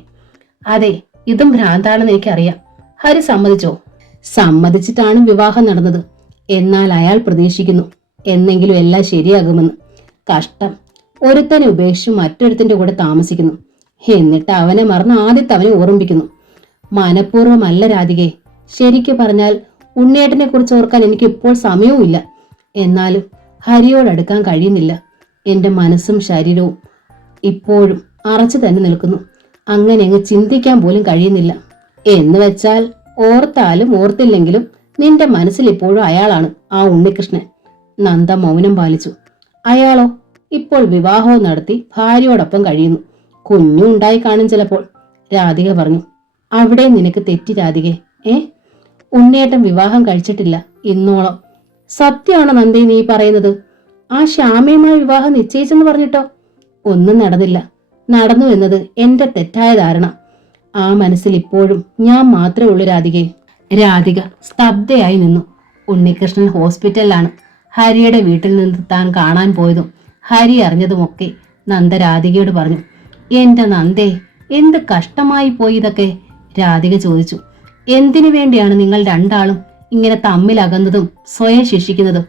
അതെ, ഇതും ഭ്രാന്താണെന്ന് എനിക്കറിയാം. ഹരി സമ്മതിച്ചോ? സമ്മതിച്ചിട്ടാണ് വിവാഹം നടന്നത്. എന്നാൽ അയാൾ പ്രതീക്ഷിക്കുന്നു എന്നെങ്കിലും എല്ലാം ശരിയാകുമെന്ന്. കഷ്ടം. ഒരുത്തനെ ഉപേക്ഷിച്ച് മറ്റൊരുത്തിന്റെ കൂടെ താമസിക്കുന്നു. എന്നിട്ട് അവനെ മറന്ന് ആദ്യത്തെ അവനെ ഓർമ്മിപ്പിക്കുന്നു. മനഃപൂർവ്വമല്ല രാധികെ. ശരിക്കു പറഞ്ഞാൽ ഉണ്ണിയേട്ടനെ കുറിച്ച് ഓർക്കാൻ എനിക്ക് ഇപ്പോൾ സമയവുമില്ല. എന്നാലും ഹരിയോടടുക്കാൻ കഴിയുന്നില്ല. എന്റെ മനസ്സും ശരീരവും ഇപ്പോഴും അറച്ചു തന്നെ നിൽക്കുന്നു. അങ്ങനെ അങ്ങ് ചിന്തിക്കാൻ പോലും കഴിയുന്നില്ല. എന്ന് വെച്ചാൽ ഓർത്താലും ഓർത്തില്ലെങ്കിലും നിന്റെ മനസ്സിൽ ഇപ്പോഴും അയാളാണ് ആ ഉണ്ണികൃഷ്ണൻ. നന്ദ മൗനം പാലിച്ചു. അയാളോ? ഇപ്പോൾ വിവാഹവും നടത്തി ഭാര്യയോടൊപ്പം കഴിയുന്നു. കുഞ്ഞും ഉണ്ടായി കാണും ചിലപ്പോൾ, രാധിക പറഞ്ഞു. അവിടെ നിനക്ക് തെറ്റി രാധികെ. ഉണ്ണിയേട്ടൻ വിവാഹം കഴിച്ചിട്ടില്ല ഇന്നോളം. സത്യമാണോ നന്ദി നീ പറയുന്നത്? ആ ശ്യാമയുമായി വിവാഹം നിശ്ചയിച്ചെന്ന് പറഞ്ഞിട്ടോ? ഒന്നും നടന്നില്ല. നടന്നു എന്നത് എന്റെ തെറ്റായ ധാരണ. ആ മനസ്സിൽ ഇപ്പോഴും ഞാൻ മാത്രമേ ഉള്ളൂ രാധികെ. രാധിക സ്തബ്ധയായി നിന്നു. ഉണ്ണികൃഷ്ണൻ ഹോസ്പിറ്റലിലാണ്. ഹരിയുടെ വീട്ടിൽ നിന്ന് താൻ കാണാൻ പോയതും ഹരി അറിഞ്ഞതുമൊക്കെ നന്ദ രാധികയോട് പറഞ്ഞു. എന്റെ നന്ദേ, എന്ത് കഷ്ടമായി പോയി ഇതൊക്കെ, രാധിക ചോദിച്ചു. എന്തിനു വേണ്ടിയാണ് നിങ്ങൾ രണ്ടാളും ഇങ്ങനെ തമ്മിലകന്നതും സ്വയം ശിക്ഷിക്കുന്നതും?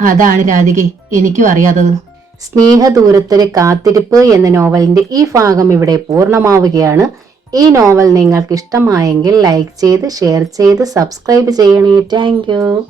അതാണ് രാധികെ എനിക്കും അറിയാത്തത്. സ്നേഹദൂരത്തൊരു കാത്തിരിപ്പ് എന്ന നോവലിന്റെ ഈ ഭാഗം ഇവിടെ പൂർണ്ണമാവുകയാണ്. ഈ നോവൽ നിങ്ങൾക്ക് ഇഷ്ടമായെങ്കിൽ ലൈക്ക് ചെയ്ത് ഷെയർ ചെയ്ത് സബ്സ്ക്രൈബ് ചെയ്യണേ. Thank you.